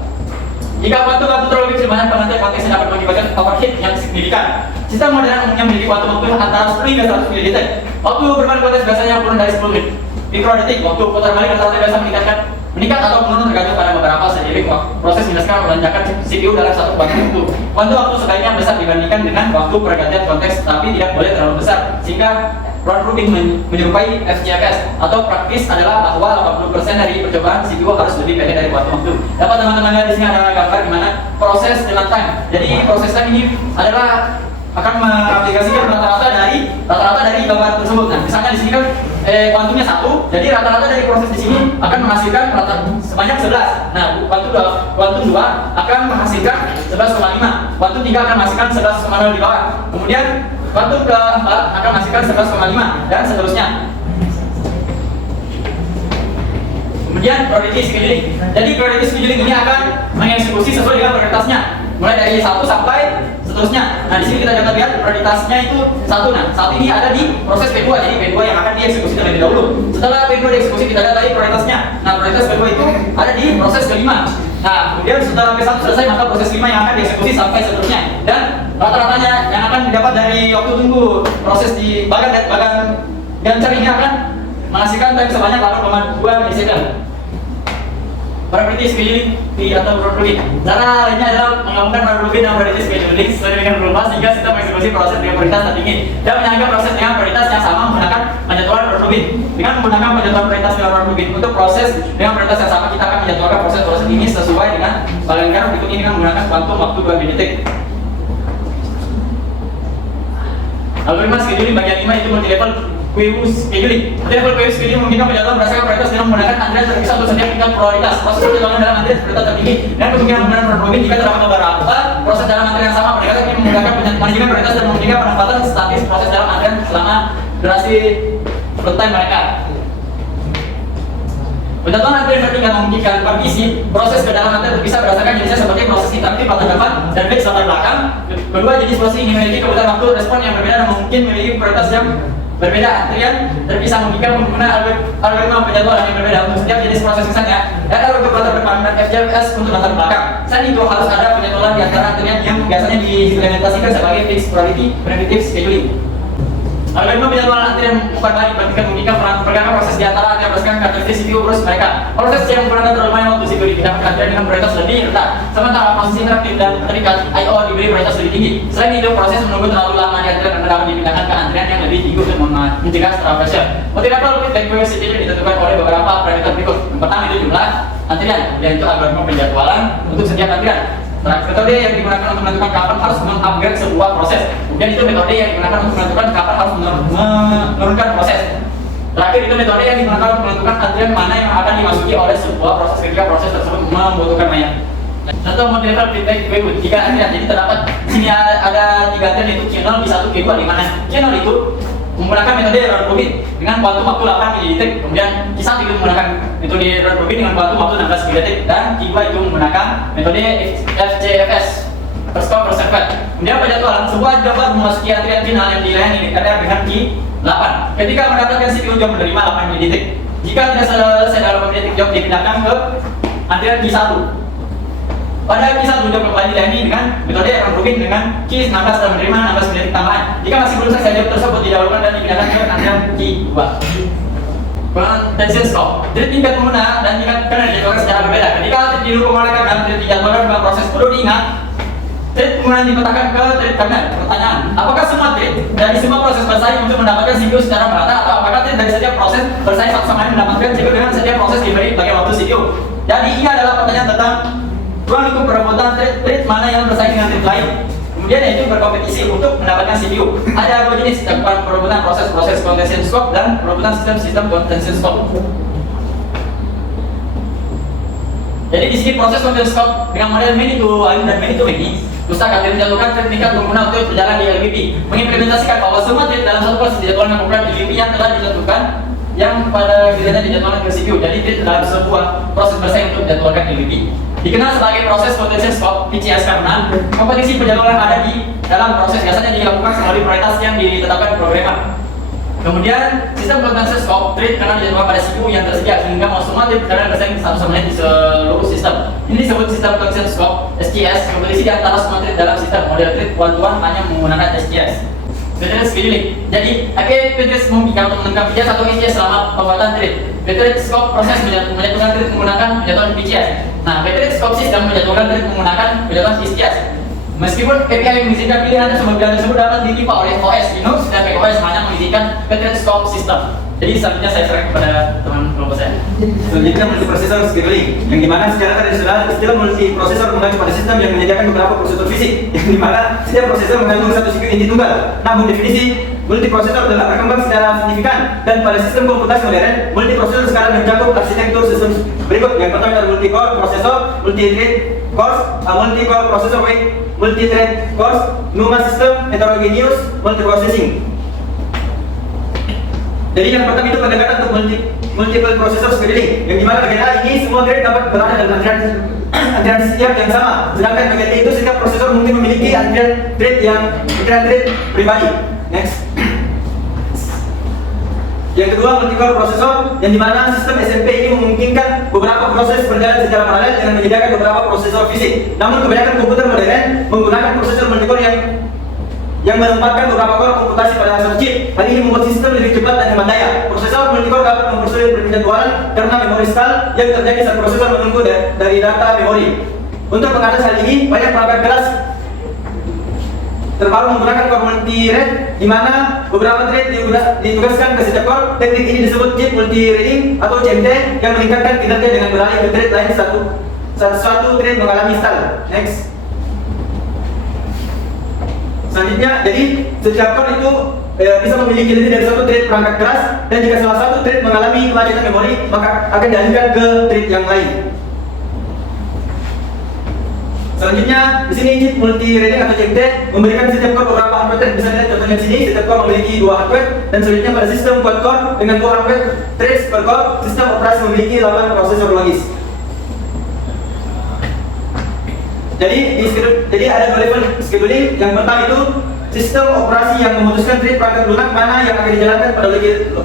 Jika quantum waktu terlalu kecil, banyak pengertian konteks yang dapat mengakibatkan overheat yang signifikan. Sistem modern umumnya memiliki quantum waktu antara 10 hingga 100 ml. Waktu bermain konteks biasanya kurang dari 10 mikrodetik. Waktu putar balik rata-rata biasa meningkat atau menurun tergantung pada beberapa seiring proses menyelesaikan melonjakkan CPU dalam satu kuantum waktu. Kuantum waktu sebaiknya besar dibandingkan dengan waktu pergantian konteks, tapi tidak boleh terlalu besar sehingga round robin menyerupai FGFS atau praktis adalah bahwa 80% dari percobaan CPU harus lebih pendek dari kuantum waktu. Dapat teman-teman lihat di sini ada gambar di mana proses dengan time. Jadi proses time ini adalah akan mengaplikasikan rata-rata dari gambar tersebut. Nah, misalnya di sini kan kuantumnya 1, jadi rata-rata dari proses di sini akan menghasilkan sebanyak 11. Nah, kuantum 2 akan menghasilkan 11,5. Kuantum 3 akan menghasilkan 11,0 di bawah. Kemudian kuantum keempat akan menghasilkan 11,5 dan seterusnya. Kemudian priority scheduling. Jadi priority scheduling ini akan mengeksekusi sesuai dengan prioritasnya, mulai dari 1 sampai seterusnya. Nah, di sini kita dapat lihat prioritasnya itu 1. Nah, saat ini ada di proses P2, jadi P2 yang akan dieksekusi terlebih dahulu. Setelah P2 dieksekusi, kita lihat lagi prioritasnya. Nah, prioritas P2 itu ada di proses kelima. Nah, kemudian setelah P1 selesai, maka proses 5 yang akan dieksekusi sampai seterusnya. Dan rata-ratanya yang akan didapat dari waktu tunggu proses di bagan gancar ini akan menghasilkan time sebanyak 8,2 milisekund. Priority scheduling atau round robin. Cara lainnya adalah menggabungkan round robin dan priority scheduling sesuai dengan rumah sehingga sistem mengeksekusi proses dengan prioritas tertinggi dan menyangka proses dengan prioritas yang sama menggunakan penjadwalan round robin. Dengan menggunakan penjadwalan prioritas dengan round robin untuk proses dengan prioritas yang sama, kita akan menjadwalkan proses ini sesuai dengan bagian berikut ini dengan menggunakan kuantum waktu 2 detik. Algoritma scheduling bagian 5 itu multi-level queue scheduling. Multi-level queue scheduling memungkinkan penjadwalan berdasarkan prioritas dengan menggunakan antrian terpisah untuk setiap tingkat prioritas. Proses penjadwalan dalam antrian prioritas tertinggi dan kemungkinan menggunakan round robin jika terdapat beberapa proses dalam antrian yang sama. Mereka akan menggunakan manajemen prioritas dan memungkinkan penempatan statis proses dalam antrian selama durasi runtime mereka. Penjadwalan antrian vertikal memungkinkan partisi proses ke dalam antrian terpisah berdasarkan jenisnya seperti proses interaktif latar depan dan back latar belakang. Kedua jenis proses ini memiliki kebutuhan waktu respon yang berbeda dan mungkin memiliki prioritas yang berbeda. Antrian terpisah memungkinkan penggunaan algoritma penjadwalan yang berbeda untuk setiap jenis proses misalnya dan algoritma latar depan dan FGFS untuk latar belakang. Selain itu harus ada penjadwalan di antara antrian yang biasanya diimplementasikan sebagai fixed priority primitive scheduling. Algoritma penjadwalan antrian bukan balik memungkinkan pergerakan proses di antara antrian berdasarkan karakteristik CPU proses mereka. Proses yang menggunakan terlalu banyak waktu CPU dipindahkan antrian dengan prioritas lebih rendah, sementara proses interaktif dan terikat I/O diberi prioritas lebih tinggi. Selain itu, proses menunggu terlalu lama di antrian dan dapat dipindahkan ke antrian yang lebih tinggi untuk mencegah starvation. Multi-level feedback queue scheduling ditentukan oleh beberapa parameter berikut. Yang pertama itu jumlah antrian, dan itu algoritma penjadwalan untuk setiap antrian. Metode yang digunakan untuk menentukan kapan harus mengupgrade sebuah proses. Kemudian itu metode yang digunakan untuk menentukan kapan harus menurunkan proses. Terakhir itu metode yang digunakan untuk menentukan antrian mana yang akan dimasuki oleh sebuah proses ketika proses tersebut membutuhkan banyak. Contoh multi-level feedback queue 3 antrian. Jadi terdapat di sini ada 3 antrian yaitu channel di 1 Q2 di mana channel itu menggunakan metode error probit dengan kuantum waktu 8 mili-detik. Kemudian Q1 itu menggunakan metode error probit dengan kuantum waktu 16 mili-detik, dan Q2 itu menggunakan metode FCFS, first come first served. Kemudian penjadwalan sebuah job memasuki antrian final yang dilayani di area dengan Q8. Ketika mendapatkan CPU job menerima 8 mili-detik. Jika tidak selesai dalam 8 mili-detik, job dipindahkan ke antrian Q1. Pada Q1 job kembali dilayani dengan metode error probit dengan Q16 dan menerima 16 mili-detik tambahan. Jika masih belum selesai, job tersebut didahulukan dan dipindahkan ke antrian Q2. Contention scope. Jadi tingkat pengguna dan tingkat karena dijadwalkan secara berbeda. Ketika didukung oleh kernel, dijadwalkan dengan proses perlu diingat. Thread kemudian dipetakan ke thread kernel. Pertanyaan, apakah semua thread dari semua proses bersaing untuk mendapatkan CPU secara merata, atau apakah thread dari setiap proses bersaing satu sama lain mendapatkan CPU dengan setiap proses diberi bagi waktu CPU? Jadi ini adalah pertanyaan tentang ruang lingkup perebutan thread mana yang bersaing dengan thread lain. Kemudian yaitu berkompetisi untuk mendapatkan CPU. Ada dua jenis, perebutan proses contention scope dan perebutan sistem contention scope. Jadi di sini proses contention scope dengan model many to one dan many to many, Pusat akan menjatuhkan thread tingkat pengguna untuk berjalan di LVP, mengimplementasikan bahwa semua thread dalam satu proses dijadwalkan menggunakan LVP yang telah dijatuhkan yang pada gilirannya dijadwalkan ke CPU. Jadi thread dalam sebuah proses bersaing untuk dijadwalkan LVP. Dikenal sebagai proses contention scope (PCS) karena kompetisi penjadwalan ada di dalam proses biasanya dilakukan melalui prioritas yang ditetapkan programmer. Kemudian sistem contention scope thread karena dijadwalkan pada CPU yang tersedia sehingga mau semua thread karena bersaing satu sama lain di seluruh sistem. Ini disebut sistem contention scope (SCS). Kompetisi di antara semua thread dalam sistem. Model thread one-to-one hanya menggunakan SCS. Petrus scheduling. Jadi, API Petrus memungkinkan untuk menentukan PCS atau SCS selama pembuatan thread. Petrus scope proses menjatuhkan thread menggunakan penjatuhan PCS. Nah, Petrus scope system menjatuhkan thread menggunakan penjatuhan SCS. Meskipun API mengizinkan pilihan tersebut dapat ditimpa oleh OS Linux dan macOS hanya mengizinkan Petrus scope system. Jadi selanjutnya saya serahkan kepada teman kelompok saya. Selanjutnya multiprosesor scheduling, yang dimana secara tradisional istilah multiprosesor mengacu pada sistem yang menyediakan beberapa prosesor fisik, yang dimana setiap prosesor mengandung satu CPU inti tunggal. Namun definisi multiprosesor telah berkembang secara signifikan, dan pada sistem komputasi modern, multiprosesor sekarang mencakup arsitektur sistem berikut. Yang pertama adalah multi-core prosesor, multi-thread cores, multi-core processor with multi-thread cores, NUMA system, heterogeneous multiprocessing. Jadi yang pertama itu pendekatan untuk multiple processor scheduling, yang dimana bagian ini semua thread dapat berada dalam antrian setiap yang sama, sedangkan bagian itu setiap prosesor mungkin memiliki antrian thread pribadi. Next. Yang kedua, multi-core processor, yang dimana sistem SMP ini memungkinkan beberapa proses berjalan secara paralel dengan menyediakan beberapa prosesor fisik. Namun kebanyakan komputer modern menggunakan prosesor multi-core yang menempatkan beberapa core komputasi pada satu chip. Hal ini membuat sistem lebih cepat dan hemat daya. Prosesor multi-core dapat mempersulit penjadwalan karena memori stall yang terjadi saat prosesor menunggu dari data memori. Untuk mengatasi hal ini, banyak perangkat keras terbaru menggunakan core multi-thread, di mana beberapa thread ditugaskan ke setiap core. Teknik ini disebut chip multi-threading atau CMT, yang meningkatkan kinerja dengan beralih ke thread lain satu thread mengalami stall. Next. Selanjutnya, jadi setiap core itu bisa memiliki lebih dari satu thread perangkat keras, dan jika salah satu thread mengalami kemacetan memori, maka akan dialihkan ke thread yang lain. Selanjutnya, di sini chip multi-threading atau CMT memberikan setiap core beberapa hardware thread. Bisa dilihat contohnya di sini, setiap core memiliki 2 hardware, dan selanjutnya pada sistem quad core dengan 2 hardware threads per core, sistem operasi memiliki 8 prosesor logis. Jadi ada 2 level scheduling. Yang pertama itu sistem operasi yang memutuskan thread perangkat lunak mana yang akan dijalankan pada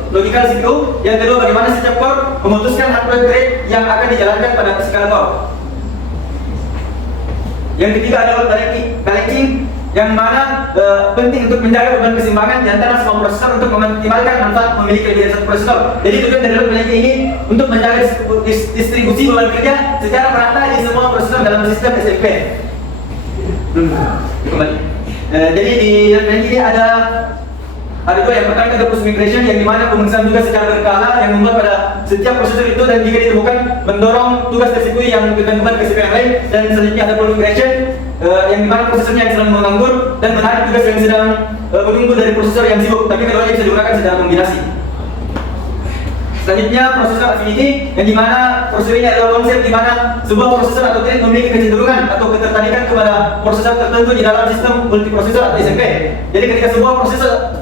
logical CPU. Yang kedua, bagaimana setiap core memutuskan hardware thread yang akan dijalankan pada physical core. Yang ketiga adalah balancing, yang mana penting untuk menjaga beban keseimbangan di antara semua prosesor untuk mengoptimalkan manfaat memiliki lebih dari satu prosesor. Jadi tujuan dari balancing ini untuk menjaga distribusi beban kerja secara merata di semua prosesor dalam sistem SMP. Kembali. Jadi di balancing ini ada dua. Yang pertama ada post migration, yang dimana pemeriksaan tugas secara berkala yang membuat pada setiap prosesor itu, dan jika ditemukan mendorong tugas ke CPU yang kembali ke CPU yang lain. Dan selanjutnya ada pull migration, yang dimana prosesornya yang sedang menganggur dan menarik tugas yang sedang menunggu dari prosesor yang sibuk, tapi keduanya bisa digunakan secara kombinasi. Selanjutnya prosesor affinity, yang dimana prosesor ini adalah konsep dimana sebuah prosesor atau thread memiliki kecenderungan atau ketertarikan kepada prosesor tertentu di dalam sistem multiprosesor atau SMP. Jadi ketika sebuah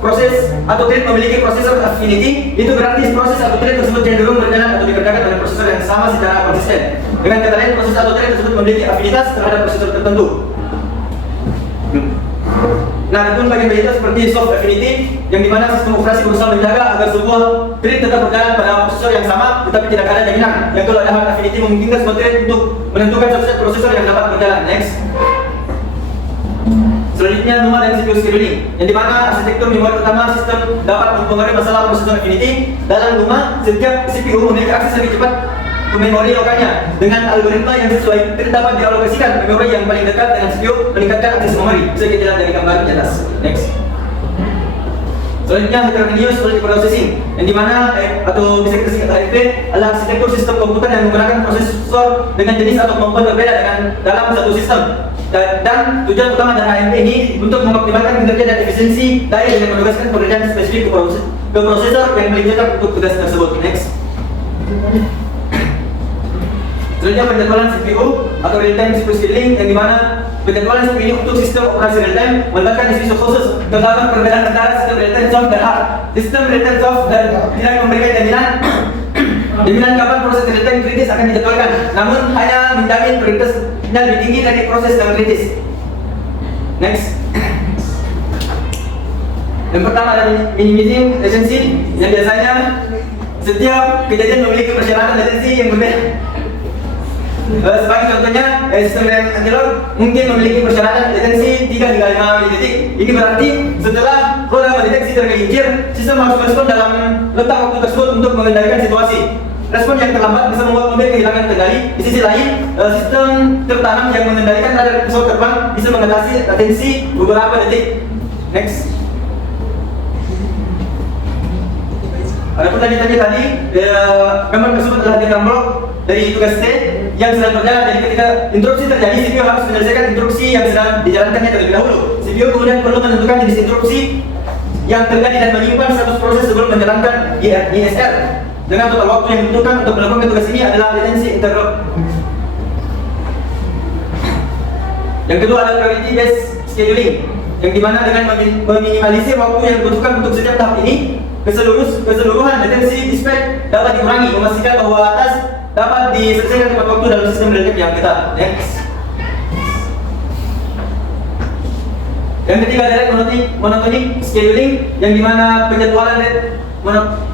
proses atau thread memiliki prosesor affinity, itu berarti proses atau thread tersebut cenderung berjalan atau dikerjakan oleh prosesor yang sama secara konsisten. Dengan kata lain, proses atau thread tersebut memiliki afinitas terhadap prosesor tertentu. Nah, adapun bagian itu seperti soft affinity, yang dimana sistem operasi berusaha menjaga agar sebuah thread tetap berjalan pada prosesor yang sama, tetapi tidak ada jaminan. Yang kalau ada hard affinity memungkinkan sebuah thread untuk menentukan subset prosesor yang dapat berjalan. Next. Selanjutnya, NUMA dan CPU scheduling, yang dimana arsitektur memori utama sistem dapat mempengaruhi masalah prosesor affinity. Dalam NUMA, setiap CPU memiliki akses lebih cepat ke memori lokalnya dengan algoritma yang sesuai. Dapat dialokasikan memori yang paling dekat dengan CPU, meningkatkan akses memori. Bisa kita lihat dari gambar di atas. Next. Selanjutnya, heterogeneous multiprocessing, yang dimana atau bisa kita singkat HMP adalah arsitektur sistem komputer yang menggunakan prosesor dengan jenis atau kemampuan berbeda dengan dalam satu sistem. Dan tujuan utama dari HMP ini untuk mengoptimalkan kinerja dan efisiensi daya dengan menugaskan pekerjaan spesifik ke prosesor yang paling cocok untuk tugas tersebut. Next. Selanjutnya, penjadwalan CPU atau real time CPU scheduling, yang dimana penjadwalan CPU ini untuk sistem operasi real time melibatkan isu khusus tentang perbedaan antara sistem real time soft dan hard. Sistem real time soft dan tidak memberikan jaminan kapan proses real time kritis akan dijadwalkan, namun hanya menjamin prioritasnya lebih tinggi dari proses yang kritis. Next. Yang pertama adalah minimizing latency, yang biasanya setiap kejadian memiliki persyaratan latency yang berbeda. Sebagai contohnya, sistem rem anti-lock mungkin memiliki persyaratan latensi 3 hingga 5 milidetik. Ini berarti setelah roda mendeteksi tergelincir, sistem harus merespon dalam letak waktu tersebut untuk mengendalikan situasi. Respon yang terlambat bisa membuat mobil kehilangan kendali. Di sisi lain, sistem tertanam yang mengendalikan radar pesawat terbang bisa mengatasi latensi beberapa detik. Next. Adapun lanjutannya tadi, gambar tersebut adalah diagram blok dari tugas T yang sedang berjalan. Jadi ketika interupsi terjadi, CPU harus menyelesaikan interupsi yang sedang dijalankannya terlebih dahulu. CPU kemudian perlu menentukan jenis interupsi yang terjadi dan menyimpan status proses sebelum menjalankan ISR. Dengan total waktu yang dibutuhkan untuk melakukan tugas ini adalah latency interrupt. Yang kedua adalah priority based scheduling, yang dimana dengan meminimalisir waktu yang dibutuhkan untuk setiap tahap ini, keseluruhan latency dispatch dapat dikurangi, memastikan bahwa atas dapat diselesaikan tepat waktu dalam sistem real time yang kita. Next. Yang ketiga adalah monotonic scheduling, yang dimana penjadwalan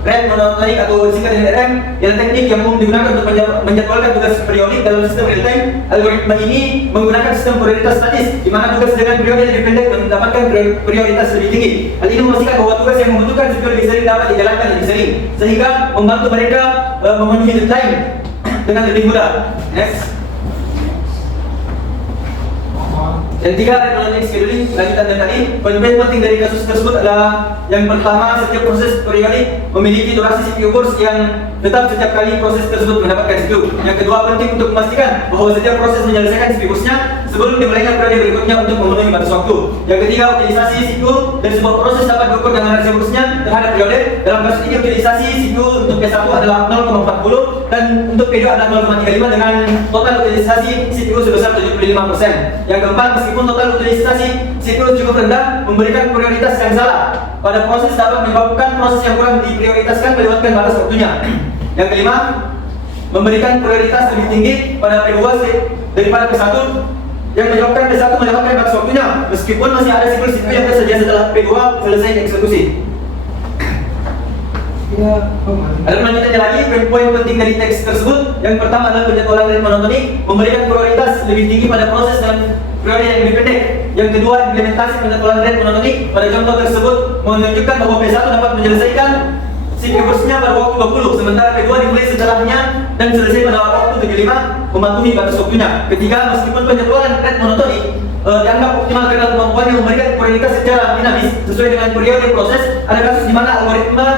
rate monotonic atau disingkat dengan RM yang teknik yang umum digunakan untuk menjadwalkan tugas periodik dalam sistem real time. Algoritma ini menggunakan sistem prioritas statis, di mana tugas dengan periode lebih pendek mendapatkan prioritas lebih tinggi. Hal ini memastikan bahwa tugas yang membutuhkan CPU lebih sering dapat dijalankan lebih sering, sehingga membantu mereka memenuhi deadline dengan lebih mudah. Next. Yang tiga, monotonic scheduling, lanjutan dari tadi. Poin penting dari kasus tersebut adalah yang pertama, setiap proses periodik memiliki durasi CPU burst yang tetap setiap kali proses tersebut mendapatkan CPU. Yang kedua, penting untuk memastikan bahwa setiap proses menyelesaikan CPU burstnya sebelum dimulainya periode berikutnya untuk memenuhi batas waktu. Yang ketiga, utilisasi CPU dari sebuah proses dapat diukur dengan ratio burstnya terhadap periode. Dalam kasus ini, utilisasi CPU untuk P1 adalah 0,40 dan untuk P2 adalah 0,35 dengan total utilisasi CPU sebesar 75%. Yang keempat, meskipun total utilisasi CPU cukup rendah, memberikan prioritas yang salah pada proses dapat menyebabkan proses yang kurang diprioritaskan melewatkan batas waktunya. Yang kelima, memberikan prioritas lebih tinggi pada P2 daripada P1 yang menyebabkan P1 melewatkan batas waktunya meskipun masih ada siklus CPU yang tersedia setelah P2 selesai dieksekusi. Ada lanjutannya lagi, poin penting dari teks tersebut. Yang pertama adalah penjadwalan rate monotonik, memberikan prioritas lebih tinggi pada proses dan periode yang lebih pendek. Yang kedua, implementasi penjadwalan rate monotonik pada contoh tersebut menunjukkan bahwa P1 dapat menyelesaikan CPU burstnya pada waktu 20, sementara P2 dimulai setelahnya dan selesai pada waktu 75, mematuhi batas waktunya. Ketiga, meskipun penjadwalan rate monotonik dianggap optimal karena kemampuannya memberikan prioritas secara dinamis sesuai dengan periode proses, ada kasus di mana algoritma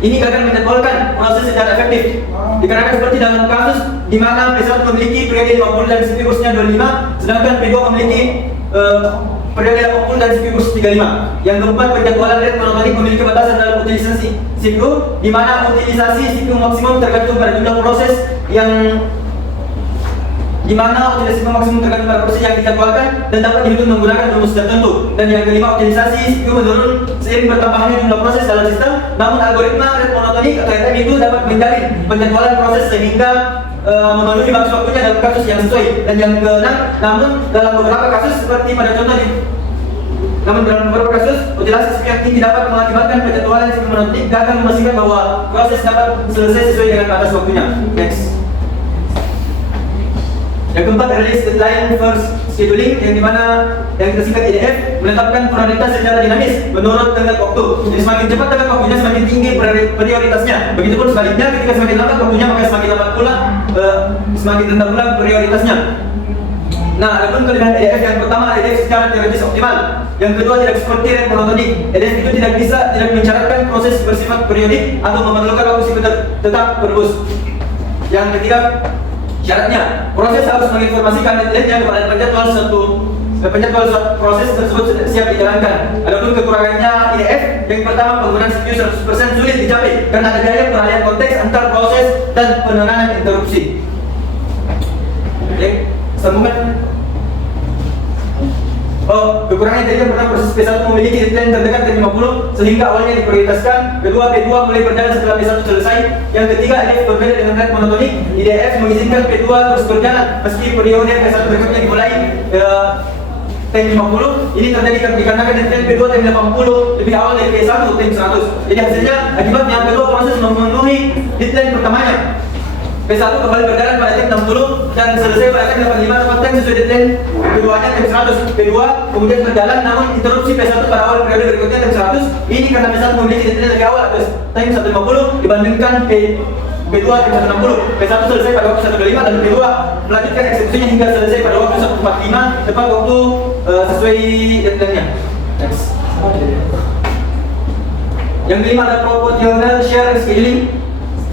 ini gagal menjadwalkan proses secara efektif. Dikarenakan seperti dalam kasus di mana P1 memiliki periode 50 dan CPU burstnya 25, sedangkan P2 memiliki periode 80 dan CPU burst 35. Yang keempat, penjadwalan rate monotonik memiliki batasan dalam utilisasi CPU, di mana utilisasi CPU maksimum tergantung pada jumlah proses yang di mana utilisasi maksimum tergantung pada proses yang dijadwalkan dan dapat dihitung menggunakan rumus tertentu. Dan yang kelima, utilisasi CPU menurun seiring bertambahnya jumlah proses dalam sistem. Namun algoritma rate monotonik atau RM itu dapat menjalin penjadwalan proses sehingga memenuhi batas waktunya dalam kasus yang sesuai. Dan yang keenam, namun dalam beberapa kasus seperti pada contoh namun dalam beberapa kasus, utilisasi CPU yang tinggi dapat mengakibatkan penjadwalan CPU monotonik gagal memastikan bahwa proses dapat selesai sesuai dengan batas waktunya. Next. Yang keempat, release deadline first scheduling, yang dimana yang kita singkat EDF, menetapkan prioritas secara dinamis menurut tenggat waktu. Jadi semakin cepat tenggat waktunya, semakin tinggi prioritasnya. Begitupun sebaliknya, ketika semakin lambat waktunya, maka semakin lambat pula, semakin rendah pula prioritasnya. Nah, adapun kelebihan EDF yang pertama, EDF secara teoritis optimal. Yang kedua, tidak seperti rate monotonik. EDF itu tidak mencaratkan proses bersifat periodik atau memerlukan waktu CPU tetap berbus. Yang ketiga, syaratnya proses harus menginformasikan deadline-nya kepada penjadwal proses tersebut sudah siap dijalankan. Adapun kekurangannya EDF, yang pertama, penggunaan CPU 100% sulit dicapai karena adanya peralihan konteks antar proses dan penanganan interupsi. Oke, sambungan. Kekurangannya tadi yang pertama, proses P1 memiliki deadline terdekat dari 50 sehingga awalnya diprioritaskan. Kedua, P2 mulai berjalan setelah P1 selesai. Yang ketiga, EDF berbeda dengan rate monotonik. EDF mengizinkan P2 terus berjalan meski periode P1 berikutnya dimulai time 50. Ini terjadi dikarenakan deadline P2 time 80 lebih awal dari P1 time 100. Jadi hasilnya akibatnya P2 proses memenuhi deadline pertamanya. P1 kembali berjalan pada time 60 dan selesai pada time 85 tepat time sesuai deadline. Keduanya time 100. P2 kemudian berjalan namun interupsi P1 pada awal periode berikutnya time 100. Ini karena P1 memiliki deadline lebih awal atau time 150 dibandingkan P2 time 160. P1 selesai pada waktu 125 dan P2 melanjutkan eksekusinya hingga selesai pada waktu 145 tepat waktu sesuai deadline-nya. Next. Yang kelima ada proportional share scheduling,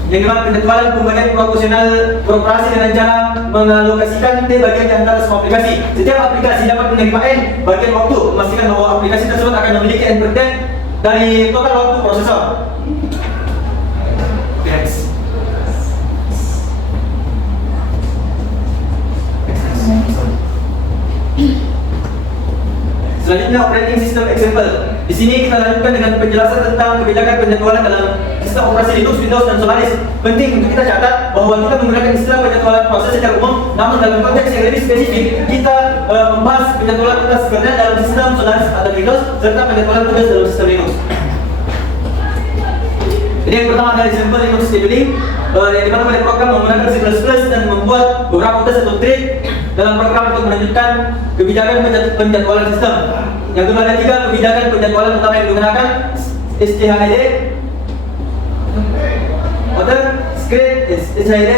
yang dimana penjadwalan pembagian proporsional beroperasi dengan cara mengalokasikan T bagian di antara semua aplikasi. Setiap aplikasi dapat menerima N bagian waktu, memastikan bahwa aplikasi tersebut akan memiliki N per 10 dari total waktu prosesor. Next. Selanjutnya, operating system example. Di sini kita lanjutkan dengan penjelasan tentang kebijakan penjadwalan dalam sistem operasi Linux, Windows, dan Solaris. Penting untuk kita catat bahwa kita menggunakan istilah penjadwalan proses secara umum, namun dalam konteks yang lebih spesifik, kita membahas penjadwalan tugas kerja dalam sistem Solaris atau Windows, serta penjadwalan tugas dalam sistem Linux. Jadi yang pertama adalah example Linux scheduling, yang dimana pada program menggunakan C++ dan membuat beberapa tes atau thread dalam program untuk menunjukkan kebijakan penjadwalan sistem. Yang kedua ada 3 kebijakan penjadwalan utama yang digunakan: SCHD, order, script, SCHD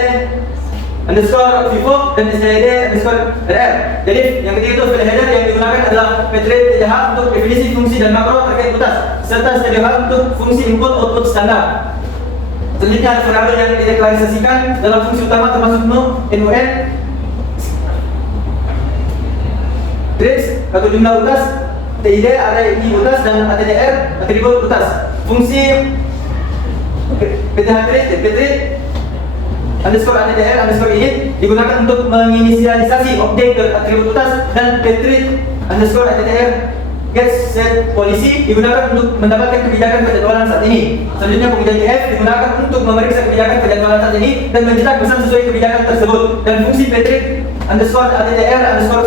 underscore FIFO dan SCHD underscore RR. Jadi yang ketiga itu file header yang digunakan adalah pthread TJH untuk definisi fungsi dan makro terkait utas, serta STDH untuk fungsi input output standar. Selanjutnya ada variabel yang dideklarasikan dalam fungsi utama termasuk NUN, threads atau jumlah utas, TID, array utas, dan ATDR atribut utas. Fungsi pthread underscore ATDR underscore init digunakan untuk menginisialisasi objek ke atribut utas, dan pthread underscore ATDR get set policy digunakan untuk mendapatkan kebijakan penjadwalan saat ini. Selanjutnya penggunaan DF digunakan untuk memeriksa kebijakan penjadwalan saat ini dan mencetak pesan sesuai kebijakan tersebut. Dan fungsi pthread underscore ATDR underscore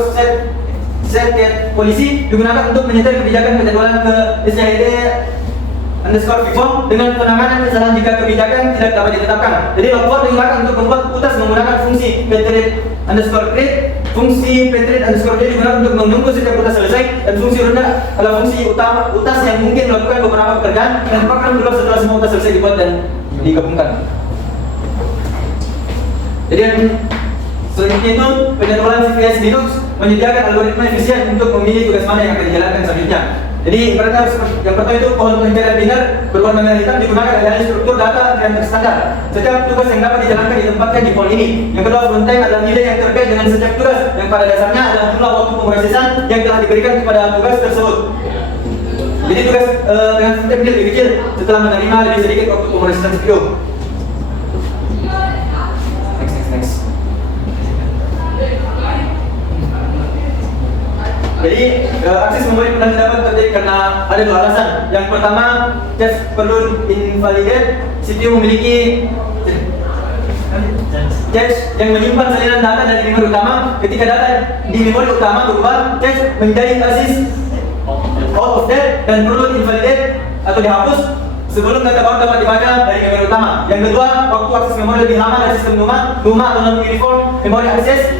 set get policy digunakan untuk menyetel kebijakan penjadwalan ke SCHD underscore FIFO dengan penanganan kesalahan jika kebijakan tidak dapat ditetapkan. Jadi logboard digunakan untuk membuat utas menggunakan fungsi pthread underscore create. Fungsi pthread underscore create digunakan untuk menunggu setiap utas selesai, dan fungsi runda adalah fungsi utama utas yang mungkin melakukan beberapa pekerjaan dan program keluar setelah semua utas selesai dibuat dan digabungkan. Jadi yang selanjutnya itu penjadwalan CVS Linux menyediakan algoritma efisien untuk memilih tugas mana yang akan dijalankan selanjutnya. Jadi ibaratnya yang pertama itu pohon pencarian biner berwarna merah hitam digunakan adalah struktur data yang terstandar. Setiap tugas yang dapat dijalankan ditempatkan di pohon ini. Yang kedua, runtime adalah nilai yang terkait dengan setiap tugas yang pada dasarnya adalah jumlah waktu pemrosesan yang telah diberikan kepada tugas tersebut. Jadi tugas dengan setiap nilai lebih kecil setelah menerima lebih sedikit waktu pemrosesan CPU. Next. Jadi akses memori pernah dapat terjadi karena ada dua alasan. Yang pertama, cache perlu invalidate. CPU memiliki cache yang menyimpan salinan data dari memori utama. Ketika data di memori utama berubah, cache menjadi basis out of date dan perlu invalidate atau dihapus sebelum data baru dapat dibaca dari memori utama. Yang kedua, waktu akses memori lebih lama dari sistem NUMA atau non-uniform memory access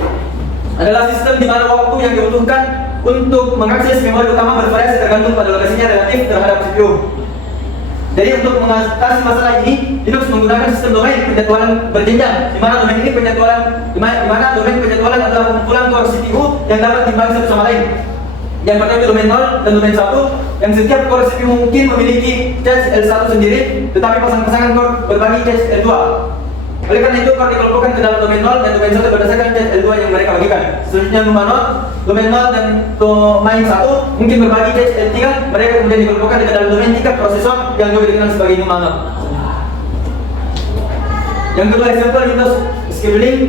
adalah sistem di mana waktu yang dibutuhkan untuk mengakses memori utama bervariasi tergantung pada lokasinya relatif terhadap CPU. Jadi untuk mengatasi masalah ini, Linux menggunakan sistem domain penjadwalan berjenjang, di mana domain ini di mana domain penjadwalan adalah kumpulan core CPU yang dapat dibagi satu sama lain. Yang pertama itu domain 0 dan domain 1, yang setiap core CPU mungkin memiliki cache L1 sendiri, tetapi pasang-pasangan core berbagi cache L2. Oleh karena itu, core dikelompokkan ke dalam domain 0 dan domain 1 berdasarkan cache L2 yang mereka bagikan. Selanjutnya domain 0 dan domain 1 mungkin berbagi cache L3, mereka kemudian dikelompokkan ke dalam domain 3 prosesor yang juga dikenal sebagai NUMA. Yang kedua, example Windows scheduling.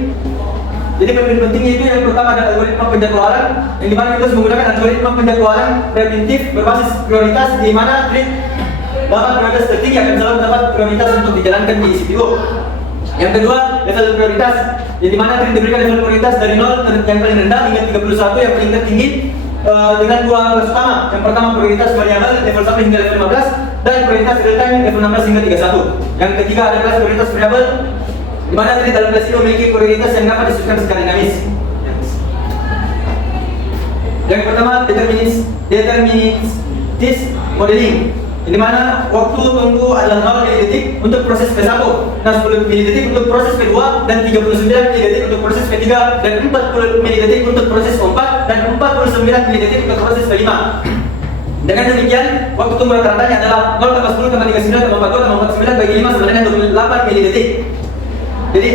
Jadi pentingnya itu yang pertama adalah algoritma penjadwalan, yang dimana Windows menggunakan algoritma penjadwalan preventif berbasis prioritas, di mana thread dapat prioritas tertinggi akan selalu dapat prioritas untuk dijalankan di CPU. Yang kedua, level prioritas, yang dimana thread diberikan level prioritas dari 0 yang paling rendah hingga 31 yang paling tertinggi dengan dua kelas utama. Yang pertama prioritas variabel level 1 hingga level 15 dan prioritas real time level 16 hingga 31. Yang ketiga ada kelas prioritas variabel, di mana thread dalam kelas ini memiliki prioritas yang dapat disesuaikan secara dinamis. Yang pertama deterministis modeling, di mana waktu tunggu adalah 0 milidetik untuk proses P1, 10 milidetik untuk proses P2, dan 39 milidetik untuk proses P3, dan 40 milidetik untuk proses P4, dan 49 milidetik untuk proses P5. Dengan demikian, waktu tunggu rata-ratanya adalah 0 tambah 10 tambah 39 tambah 42 tambah 49 bagi 5 sama dengan 28 milidetik. Jadi,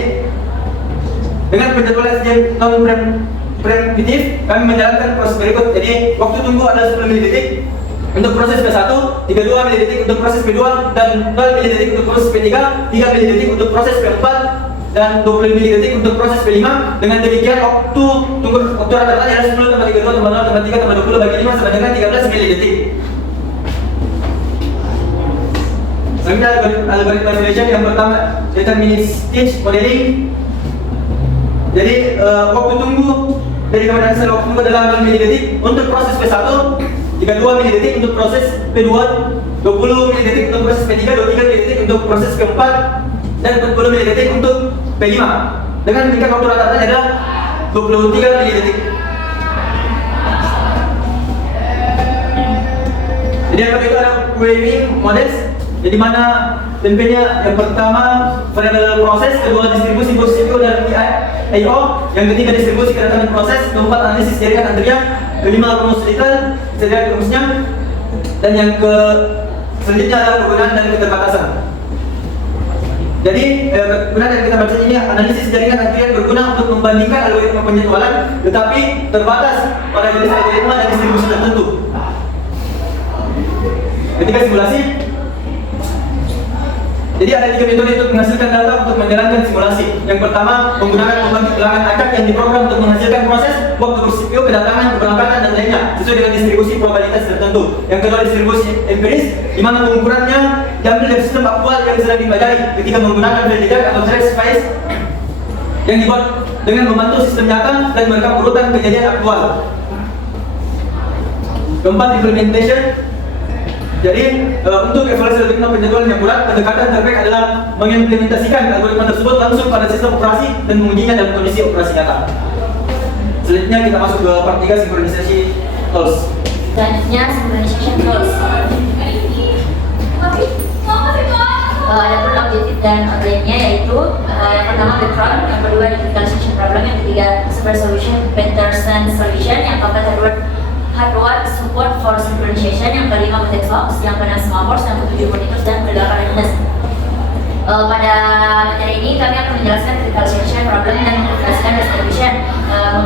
dengan penjadwalan yang non-preemptif, kami menjalankan proses berikut. Jadi, waktu tunggu adalah 10 milidetik untuk proses P1, 32 milidetik untuk proses P2, dan 0 milidetik untuk proses P3, 3 milidetik untuk proses P4, dan 20 milidetik untuk proses P5. Dengan demikian, waktu rata-rata adalah 10 tambah 32 tambah 0 tambah 3 tambah 20 bagi 5 sama dengan 13 milidetik. Selanjutnya algoritma simulation yang pertama deterministis modeling. Jadi waktu tunggu dari kemudian hasil waktu tunggu adalah 0 milidetik untuk proses P1, 32 milidetik untuk proses P2, 20 milidetik untuk proses P3, 23 milidetik untuk proses P4, dan 40 milidetik untuk P5. Dengan demikian waktu rata-rata adalah 23 milidetik. Jadi yang kedua itu ada queuing models, jadi mana tempenya yang pertama variabel proses, kedua distribusi bus CPU dan I/O, yang ketiga distribusi kedatangan proses, keempat analisis jaringan antrian, kelima rumus detail, jaringan rumusnya, dan yang selanjutnya adalah penggunaan dan keterbatasan. Jadi kegunaan yang kita baca ini analisis jaringan antrian berguna untuk membandingkan algoritma penjadwalan, tetapi terbatas pada jenis algoritma dan distribusi tertentu. Ketika simulasi, jadi ada 3 metode untuk menghasilkan data untuk menjalankan simulasi. Yang pertama, menggunakan pembangkit tegangan acak yang diprogram untuk menghasilkan proses, waktu CPU, kedatangan, keberangkatan, dan lainnya sesuai dengan distribusi probabilitas tertentu. Yang kedua, distribusi empiris, di mana pengukurannya diambil dari sistem aktual yang sedang dipelajari ketika menggunakan Federated atau trace space yang dibuat dengan membantu sistem nyata dan merekam urutan kejadian aktual. Keempat, implementation. Jadi untuk evaluasi algoritma penjadwalan yang akurat, pendekatan terbaik adalah mengimplementasikan algoritma tersebut langsung pada sistem operasi dan mengujinya dalam kondisi operasi nyata. Selanjutnya kita masuk ke part 3, sinkronisasi tools. Selanjutnya synchronization tools. Ada objektif dan outline-nya yaitu yang pertama background, yang kedua digitalization problem, yang ketiga super solution, Peterson solution, yang keempat hardware support for synchronization, yang kelima multi-box, yang keenam semaphores, yang ketujuh monitors, dan kedelapan readiness. Pada materi ini kami akan menjelaskan digitalization problem dan menjelaskan distribution,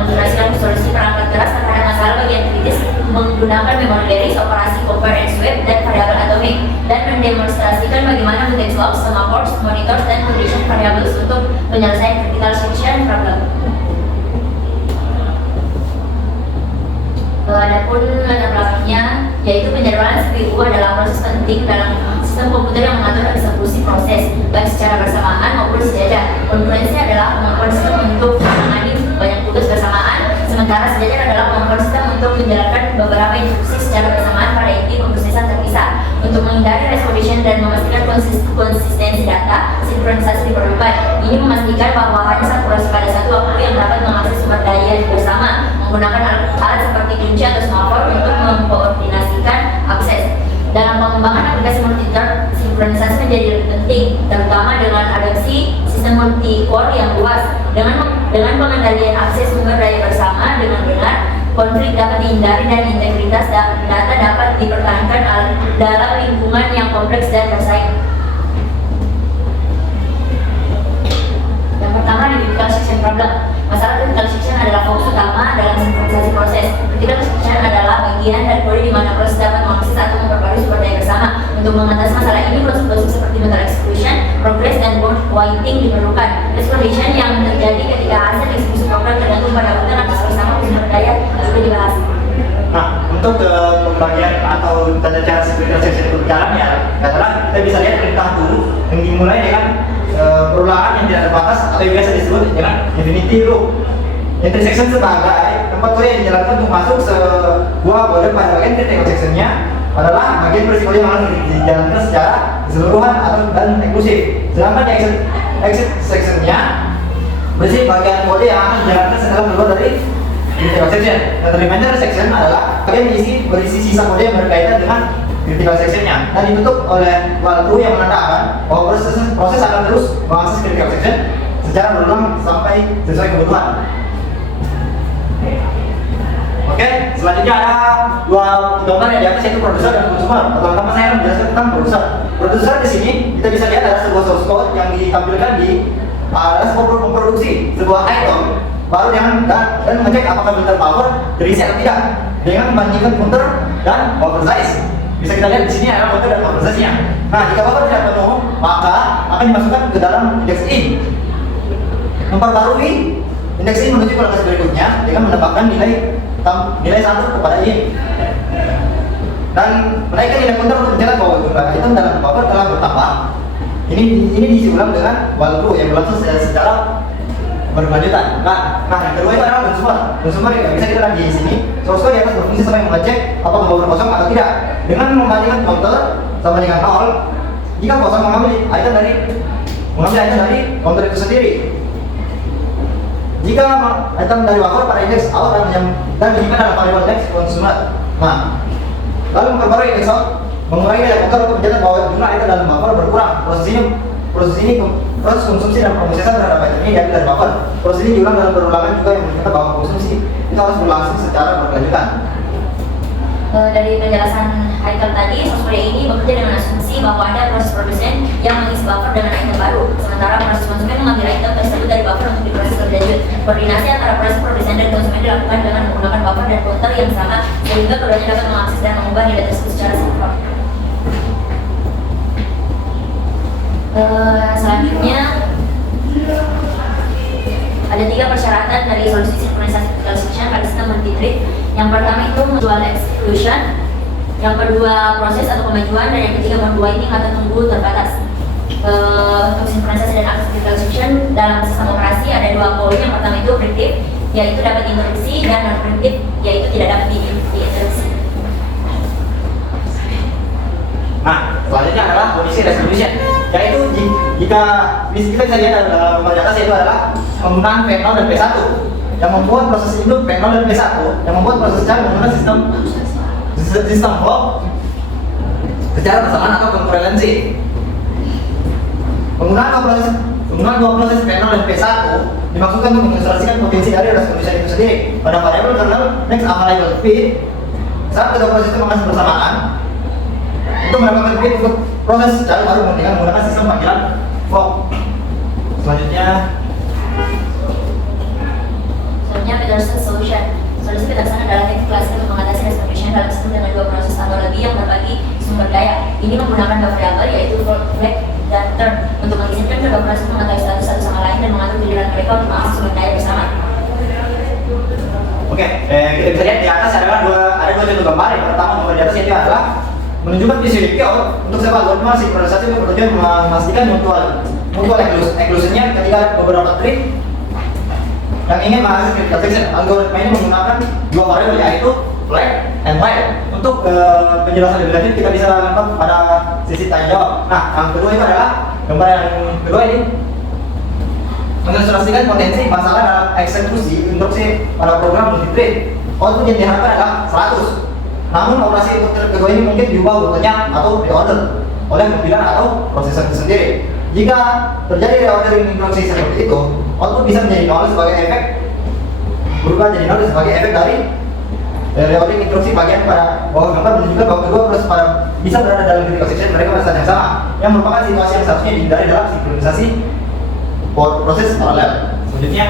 menjelaskan solusi perangkat keras terhadap masalah bagian kritis menggunakan memori baris, operasi compare and sweep, dan variabel atomik, dan mendemonstrasikan bagaimana multi-box, semaphores, monitors, dan condition variables untuk penyelesaian digitalization problem. Adapun latar belakangnya, yaitu penjadwalan CPU adalah proses penting dalam sistem komputer yang mengatur eksekusi proses, baik secara bersamaan maupun sejajar. Konkurensi adalah kemampuan sistem untuk menangani banyak tugas bersamaan, sementara sejajar adalah kemampuan sistem untuk menjalankan beberapa instruksi secara bersamaan pada inti pemrosesan terpisah. Untuk menghindari race collision dan memastikan konsistensi data, sinkronisasi diperlukan. Ini memastikan bahwa hanya satu proses pada satu waktu yang dapat mengakses sumber daya bersama, menggunakan alat seperti kunci atau semafor untuk mengkoordinasikan akses. Dalam pengembangan aplikasi multi-thread, sinkronisasi menjadi lebih penting, terutama dengan adopsi sistem multi-core yang luas. Dengan pengendalian akses sumber daya bersama dengan benar, konflik dapat dihindari dan integritas data dapat dipertahankan dalam lingkungan yang kompleks dan bersaing. Yang pertama, di critical section problem. Masalah critical section adalah fokus utama dalam sinkronisasi proses. Critical section adalah bagian dari kode di mana proses dapat mengakses atau memperbarui sumber daya bersama. Untuk mengatasi masalah ini, proses-proses seperti metal exclusion, progress, dan bound waiting diperlukan. Exclusion yang terjadi ketika hasil eksekusi program tergantung pada urutan akses bersama sumber daya sudah dibahas. Nah, untuk pembagian atau tata cara critical section itu berjalan ya, katakanlah kita bisa lihat perintah dulu yang dimulai dengan perulangan yang tidak terbatas atau yang biasa disebut dengan infinity loop. Intersection sebagai tempat kode yang dijalankan untuk masuk sebuah kode pada bagian critical sectionnya adalah bagian berisiko yang harus dijalankan secara keseluruhan atau dan eksklusif. Sedangkan exit sectionnya berisi bagian kode yang akan dijalankan setelah keluar dari critical section. Dan remainder section adalah bagian berisi sisa kode yang berkaitan dengan critical sectionnya dan ditutup oleh while yang menandakan bahwa proses akan terus mengakses critical section secara berulang sampai sesuai kebutuhan. Oke, selanjutnya ada dua gambar yang di atas, yaitu produser dan consumer. Pertama-tama saya akan menjelaskan tentang produser. Produser di sini kita bisa lihat ada sebuah source code yang ditampilkan di ada sebuah memproduksi sebuah item baru dan mengecek apakah filter power terisi atau tidak dengan membandingkan filter dan buffer size. Bisa kita lihat di sini ada buffer dan buffer size-nya. Nah, jika buffer tidak penuh, maka akan dimasukkan ke dalam index in. Memperbarui index in menuju ke lokasi berikutnya dengan menambahkan nilai 1 kepada in. Dan menaikkan nilai counter untuk mencatat bahwa jumlah item dalam buffer telah bertambah. Ini diisi ulang dengan while true yang berlangsung secara berkelanjutan. Nah, yang kedua itu adalah consumer. Consumer yang bisa kita lihat di sini. Source code di atas berfungsi sampai mengecek apakah buffer kosong atau tidak. Dengan membandingkan counter sama dengan 0, jika kosong mengambil item dari counter itu sendiri. Jika item dari buffer pada index out dan menyimpan dalam variable text consumer. Nah, lalu memperbarui index out, mengurangi nilai counter untuk mencatat bahwa jumlah item dalam buffer berkurang. Proses konsumsi dan pemrosesan terhadap item ini diambil dari buffer. Proses ini diulang dalam berulangan juga yang menunjukkan bahwa konsumsi itu harus berlangsung secara berkelanjutan. Dari penjelasan Haikal tadi, software ini bekerja dengan asumsi bahwa ada proses produsen yang mengisi buffer dengan item baru, sementara proses konsumen mengambil item tersebut dari buffer untuk diproses lebih lanjut. Koordinasi antara proses produsen dan konsumen dilakukan dengan menggunakan buffer dan counter yang sama, sehingga keduanya dapat mengakses dan mengubah nilai tersebut secara sinkron. Selanjutnya ada 3 persyaratan dari solusi sinkronisasi critical section pada sistem multi-thread. Yang pertama itu dual exclusion, yang kedua proses atau kemajuan, dan yang ketiga bound waiting atau tunggu terbatas. Untuk sinkronisasi dan akses critical section dalam sistem operasi ada 2 poin. Yang pertama itu preemptive, yaitu dapat diinterupsi, dan non preemptive, yaitu tidak dapat diinterupsi. Nah, selanjutnya adalah kondisi resolution, yaitu jika kita bisa lihat dalam gambar di atas, yaitu adalah penggunaan P0 dan P1 yang membuat proses induk P0 dan P1 yang membuat prosesnya menggunakan sistem clock secara bersamaan atau konkurensi. Penggunaan dua proses P0 dan P1 dimaksudkan untuk mengilustrasikan potensi dari resolution itu sendiri. Pada variabel kernel next available speed, saat kedua proses itu mengakses bersamaan untuk mendapatkan speed untuk proses secara baru dengan menggunakan sistem panggilan fork. Selanjutnya Peterson solution. Solusi Peterson adalah teknik klasik untuk mengatasi resolution dalam sistem dengan 2 proses atau lebih yang berbagi sumber daya. Ini menggunakan 2 variabel, yaitu flag dan turn, untuk mengizinkan kedua proses mengetahui status satu sama lain dan mengatur giliran mereka untuk mengakses sumber daya bersama. Oke, kita bisa lihat di atas adalah ada dua contoh gambar. Yang pertama gambar di atas itu adalah menunjukkan visi layout untuk sebuah algoritma sinkronisasi untuk bertujuan memastikan mutual exclusionnya ketika beberapa thread yang ingin menghasilkan critical section. Algoritma ini menggunakan dua variabel yaitu flag and while. Untuk penjelasan lebih lanjut kita bisa nonton pada sesi tanya jawab. Nah, yang kedua itu adalah gambar yang kedua ini mengilustrasikan potensi masalah dalam eksekusi instruksi pada program multithread. Output yang diharapkan adalah 100. Namun operasi untuk thread kedua ini mungkin diubah rutenya atau reorder oleh kompiler atau prosesor itu sendiri. Jika terjadi reordering instruksi seperti itu, output bisa menjadi 0 sebagai efek berubah jadi 0 sebagai efek dari reordering instruksi bagian pada bawah gambar menunjukkan bahwa kedua proses bisa berada dalam critical section mereka pada saat yang sama, yang merupakan situasi yang seharusnya dihindari dalam sinkronisasi proses paralel. Selanjutnya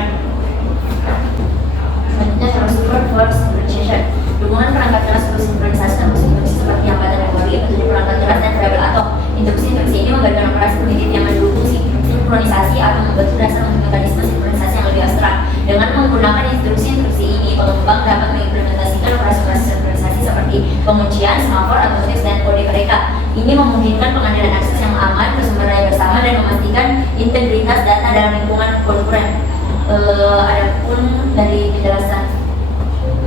transfer for synchronization. Dukungan perangkat keras untuk sinkronisasi dan instruksi seperti yang pada memori, petunjuk perangkat keras dan variabel atau instruksi ini memberikan operasi primitif yang mendukung sinkronisasi atau membentuk dasar untuk mekanisme sinkronisasi yang lebih abstrak. Dengan menggunakan instruksi ini, pengembang dapat mengimplementasikan operasi-operasi sinkronisasi seperti penguncian, semafor, atau teks dan kode mereka. Ini memungkinkan pengambilan akses yang aman ke sumber daya bersama dan memastikan integritas data dalam lingkungan konkuren. Adapun dari penjelasan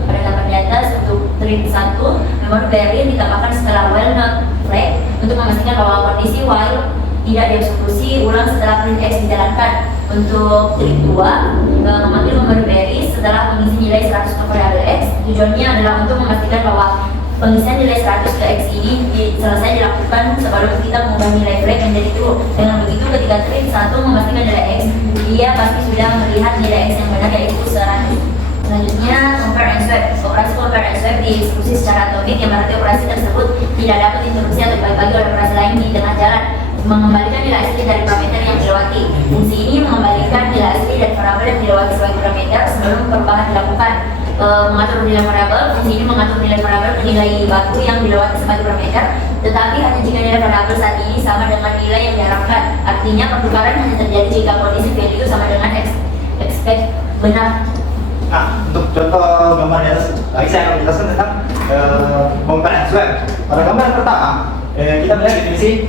pada gambar di atas untuk thread 1, memori variant ditambahkan setelah while not flag untuk memastikan bahwa kondisi while tidak dieksekusi ulang setelah print x dijalankan. Untuk thread 2, memanggil memori variant setelah mengisi nilai 100 ke variabel x. Tujuannya adalah untuk memastikan bahwa pengisian nilai 100 ke x ini selesai dilakukan sebelum kita mengubah nilai flag menjadi true. Dengan begitu, ketika thread 1 memastikan nilai x, dia pasti sudah melihat nilai x yang benar yaitu 100. Selanjutnya, compare and swap. Operasi compare and swap dieksekusi secara atomik, yang berarti operasi tersebut tidak dapat interupsi atau dibagi oleh operasi lain di tengah jalan. Mengembalikan nilai asli dari parameter yang dilewati. Fungsi ini mengembalikan nilai asli dari variabel yang dilewati sebagai parameter sebelum perubahan dilakukan. Mengatur nilai variabel, fungsi ini mengatur nilai variabel ke nilai baru yang dilewati sebagai parameter, tetapi hanya jika nilai variabel saat ini sama dengan nilai yang diharapkan. Artinya pertukaran hanya terjadi jika kondisi value sama dengan expect benar. Nah, untuk contoh gambar di atas, lagi saya akan menjelaskan tentang compare and swap. Pada gambar yang pertama, kita melihat definisi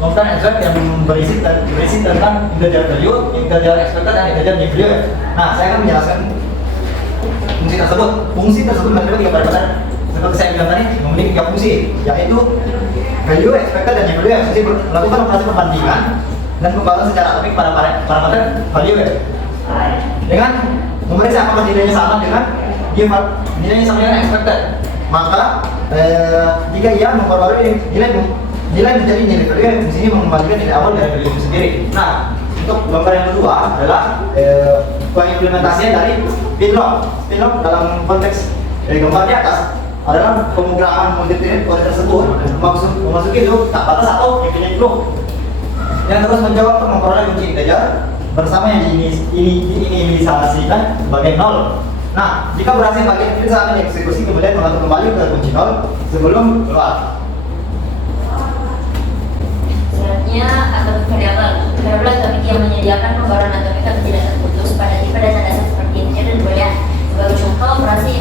compare and swap yang berisi tentang integer value, integer expected, dan integer new value. Nah, saya akan menjelaskan fungsi tersebut. Fungsi tersebut menerima tiga parameter. Seperti saya bilang tadi, memiliki tiga fungsi, yaitu value, expected, dan new value yang fungsi melakukan operasi perbandingan dan pembaruan secara atomik pada parameter value. Dengan memeriksa apakah nilainya sama dengan nilainya sama dengan expected, maka jika ia memperbarui nilai menjadi nilai value, fungsi ini mengembalikan nilai awal dari value itu sendiri. Nah, untuk gambar yang kedua adalah pengimplementasian dari pinlock. Pinlock dalam konteks gambar di atas adalah pemrograman multithread kode tersebut memasuki loop tak batas atau infinite loop yang terus menjawab untuk memperoleh kunci integer bersama yang diinisialisasikan sebagai 0. Nah, jika berhasil bagian itu saat eksekusi kemudian mengatur kembali ke kunci 0 sebelum keluar. Selanjutnya, atomik variabel. Variabel atomik yang menyediakan pembaruan atomik atau tidak terputus pada tipe dasar seperti integer dan boolean. Sebagai contoh, operasi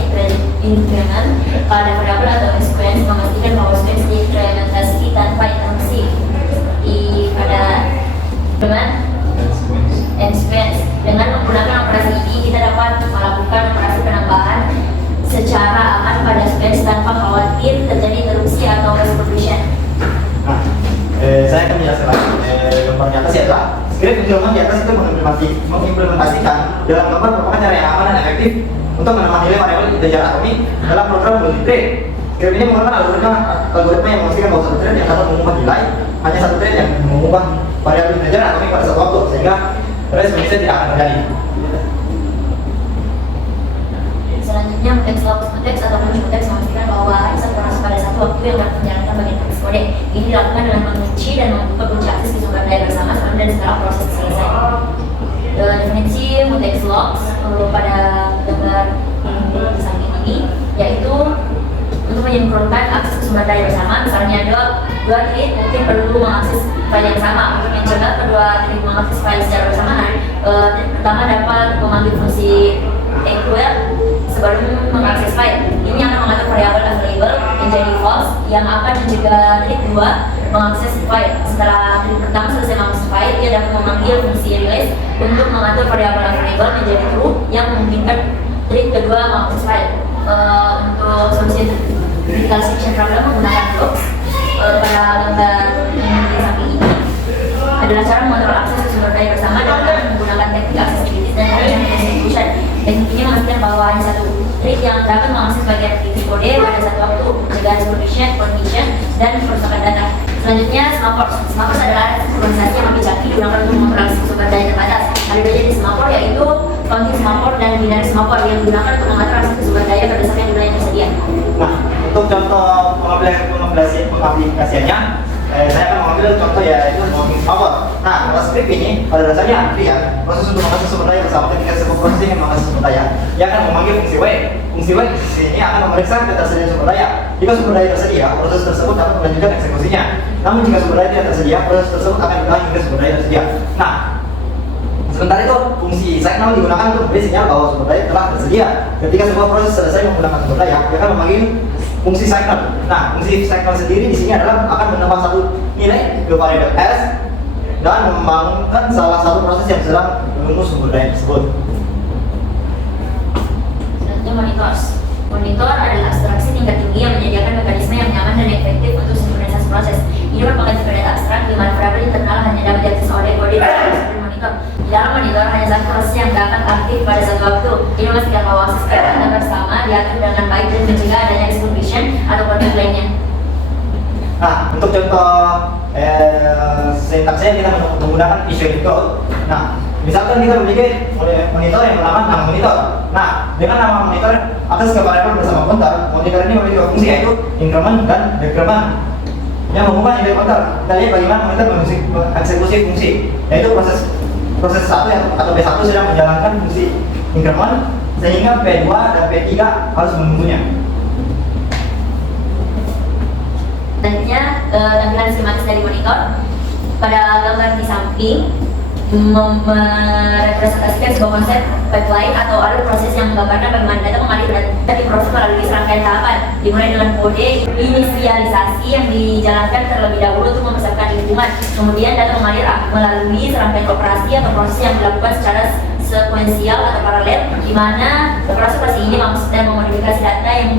increment pada variabel atau sequence memastikan bahwa sequence diimplementasi tanpa interupsi. Seperti pada sequence. Dengan menggunakan operasi ini, kita dapat melakukan operasi penambahan secara aman pada sequence tanpa khawatir terjadi interupsi atau overproduction. Nah, saya akan menjelaskan lagi. Gambar di atas adalah script penjelasan di atas itu mengimplementasikan dalam gambar merupakan cara yang aman dan efektif untuk menambah nilai variabel integer atomik dalam program multithread. Script ini menggunakan algoritma yang memastikan bahwa satu thread yang dapat mengubah nilai hanya satu thread yang mengubah variabel integer atomik pada satu waktu, sehingga responnya tidak akan terjadi. Selanjutnya, mutex ataupun mutex memastikan bahwa ada satu proses pada satu waktu yang dapat menjalankan bagian teks kode. Ini dilakukan dengan mengunci dan membuka kunci akses ke sumber daya bersama dan setelah proses selesai. Definisi mutex logs pada gambar di samping ini yaitu untuk menyempurnakan akses ke sumber daya bersama. Misalnya ada dua thread mungkin perlu mengakses file yang sama. Untuk mencegah kedua thread mengakses file secara bersamaan, pertama dapat memanggil fungsi equal sebelum mengakses file. Ini akan mengatur variabel available menjadi false yang akan mencegah trik kedua mengakses file. Setelah trik pertama selesai mengakses file, dia dapat memanggil fungsi release untuk mengatur variabel available menjadi true yang memungkinkan trik kedua mengakses file. Untuk solusi critical section problem menggunakan blocks pada gambar yang di samping ini adalah cara mengontrol akses ke sumber daya bersama dengan menggunakan teknik accessibility dan teknik execution. Teknik ini memastikan bahwa hanya satu trik yang dapat mengakses bagian aktivitas kode pada satu waktu, mencegah supervision, condition, dan perusakan data. Selanjutnya, Semaphore. Semaphore adalah organisasi yang lebih canggih digunakan untuk mengontrol sumber daya terbatas. Ada dua jenis Semaphore, yaitu counting Semaphore dan binary Semaphore yang digunakan untuk mengatur akses ke sumber daya berdasarkan jumlah yang tersedia. Nah, untuk contoh pengaplikasiannya, saya akan mengambil contoh yaitu counting Semaphore. Nah, kalau script ini pada dasarnya proses untuk mengakses sumber daya bersama ketika sebuah proses yang mengakses sumber daya, dia akan memanggil fungsi wait. Fungsi wait di sini akan memeriksa ketersediaan sumber daya. Jika sumber daya tersedia, proses tersebut dapat melanjutkan eksekusinya. Namun jika sumber daya tidak tersedia, proses tersebut akan ditahan hingga sumber daya tersedia. Nah, sementara itu fungsi signal digunakan untuk memberi sinyal bahwa sumber daya telah tersedia. Ketika sebuah proses selesai menggunakan sumber daya, dia akan memanggil fungsi signal. Nah, fungsi signal sendiri di sini adalah akan menambah satu nilai ke variabel s dan membangunkan salah satu proses yang sedang menunggu sumber daya tersebut. Selanjutnya monitors. Monitor adalah abstraksi tingkat tinggi yang menyediakan mekanisme yang nyaman dan efektif untuk sinkronisasi proses. Ini merupakan sebuah data abstrak di mana variabel internal hanya dapat diakses oleh kode dan monitor. Di dalam monitor hanya satu proses yang dapat aktif pada satu waktu. Ini memastikan bahwa akses ke data bersama diatur dengan baik dan mencegah adanya exclusion atau konflik lainnya. Nah, untuk contoh sintaksnya kita menggunakan issued code. Nah, misalkan kita memiliki monitor yang bernama nama monitor. Nah, dengan nama monitor akses ke variabel bersama counter, monitor ini memiliki dua fungsi yaitu increment dan decrement yang menghubungkan ide counter. Kita lihat bagaimana monitor mengeksekusi fungsi, yaitu proses 1 atau B1 sedang menjalankan fungsi increment sehingga P2 dan P3 harus menunggunya. Selanjutnya, tampilan skematis dari monitor. Pada gambar di samping merepresentasikan sebuah konsep pipeline atau alur proses yang menggambarkan bagaimana data mengalir dan diproses melalui serangkaian tahapan, dimulai dengan kode inisialisasi yang dijalankan terlebih dahulu untuk mempersiapkan lingkungan. Kemudian data mengalir melalui serangkaian operasi atau proses yang dilakukan secara sekuensial atau paralel, di mana operasi ini maksudnya memodifikasi data yang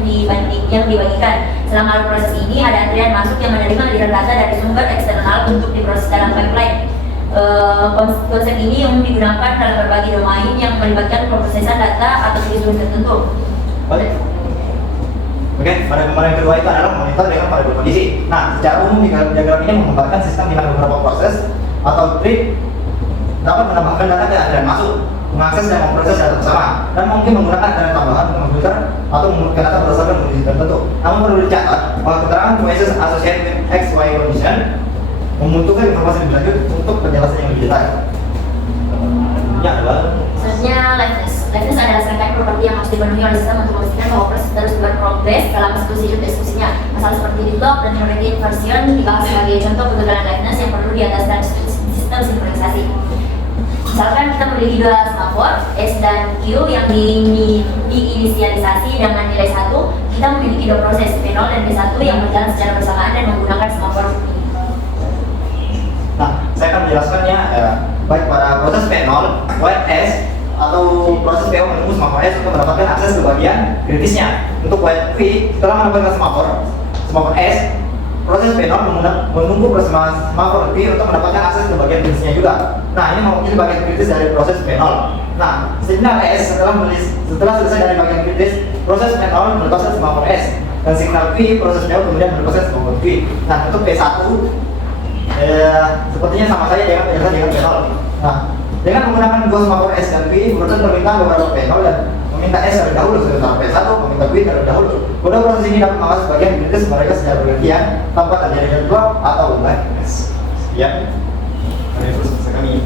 dibagikan. Selama alur proses ini ada antrian masuk yang menerima aliran data dari sumber eksternal untuk diproses dalam pipeline. Konsep ini umum digunakan dalam berbagai domain yang melibatkan pemrosesan data atau jenis tertentu. Oke, pada gambar yang kedua itu adalah monitor dengan variabel kondisi. Nah, secara umum diagram ini menggambarkan sistem di mana beberapa proses atau tree dapat menambahkan data ke antrian masuk, mengakses dan memproses data bersama, dan mungkin menggunakan antrian tambahan komputer atau mengumpulkan data berdasarkan kondisi tertentu. Namun perlu dicatat bahwa keterangan choices associated with X, Y condition membutuhkan informasi lebih lanjut untuk penjelasan yang lebih detail. Ini adalah selanjutnya liveness. Liveness adalah serangkaian properti yang harus dipenuhi oleh sistem untuk memastikan bahwa proses terus berprogres dalam eksekusi eksekusinya. Masalah seperti deadlock dan memory inversion dibahas sebagai contoh kegagalan liveness yang perlu diatasi dalam sistem sinkronisasi. Misalkan kita memiliki dua semaphore S dan Q yang diinisialisasi dengan nilai 1, kita memiliki dua proses P0 dan P1 yang berjalan secara bersamaan dan menggunakan semaphore. Nah, saya akan menjelaskannya baik pada proses P0, wait S, atau proses PO menunggu semaphore S untuk mendapatkan akses ke bagian kritisnya. Untuk wait Q, setelah mendapatkan semaphore S, proses P0 menunggu semaphore Q untuk mendapatkan akses ke bagian kritisnya juga. Nah, ini mewakili bagian kritis dari proses P0. Nah, signal S setelah selesai dari bagian kritis, proses P0 melepaskan semaphore S, dan signal Q, proses PO kemudian melepaskan semaphore Q. Nah, untuk P1 sepertinya sama saja dengan penjelasan dengan P0. Nah, dengan menggunakan dua semaphore S dan Q, proses permintaan beberapa P0 dan meminta S terlebih dahulu, sementara P1 meminta Q terlebih dahulu. Kedua proses ini dapat mengakses bagian kritis mereka secara bergantian tanpa terjadi deadlock atau liveness. Sekian dari proses kami.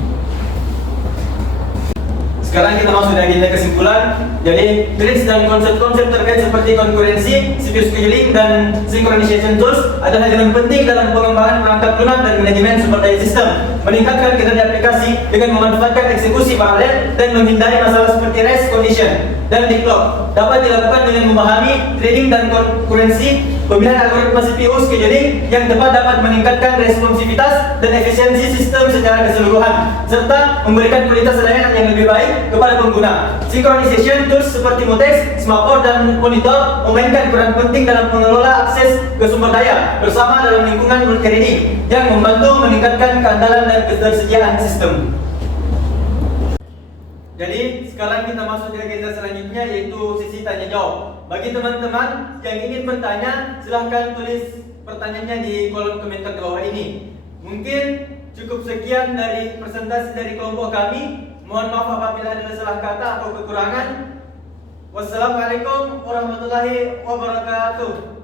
Sekarang kita masuk dari kesimpulan. Jadi, tricks dan konsep-konsep terkait seperti konkurensi, CPU scaling, dan synchronization tools adalah yang penting dalam pengembangan perangkat lunak dan manajemen sumber daya sistem. meningkatkan kinerja aplikasi dengan memanfaatkan eksekusi paralel dan menghindari masalah seperti race condition dan deadlock. Dapat dilakukan dengan memahami trading dan konkurensi. Pemilihan algoritma CPU scheduling yang tepat dapat meningkatkan responsivitas dan efisiensi sistem secara keseluruhan, serta memberikan kualitas layanan yang lebih baik kepada pengguna. Synchronization tools seperti Mutex, Smartboard, dan Monitor memainkan peran penting dalam mengelola akses ke sumber daya bersama dalam lingkungan multi-trading yang membantu meningkatkan keandalan dan ketersediaan sistem. Jadi sekarang kita masuk ke agenda selanjutnya, yaitu sesi tanya jawab. Bagi teman-teman yang ingin bertanya, silahkan tulis pertanyaannya di kolom komentar di bawah ini. Mungkin cukup sekian dari presentasi dari kelompok kami. Mohon maaf apabila ada salah kata atau kekurangan. Wassalamualaikum warahmatullahi wabarakatuh.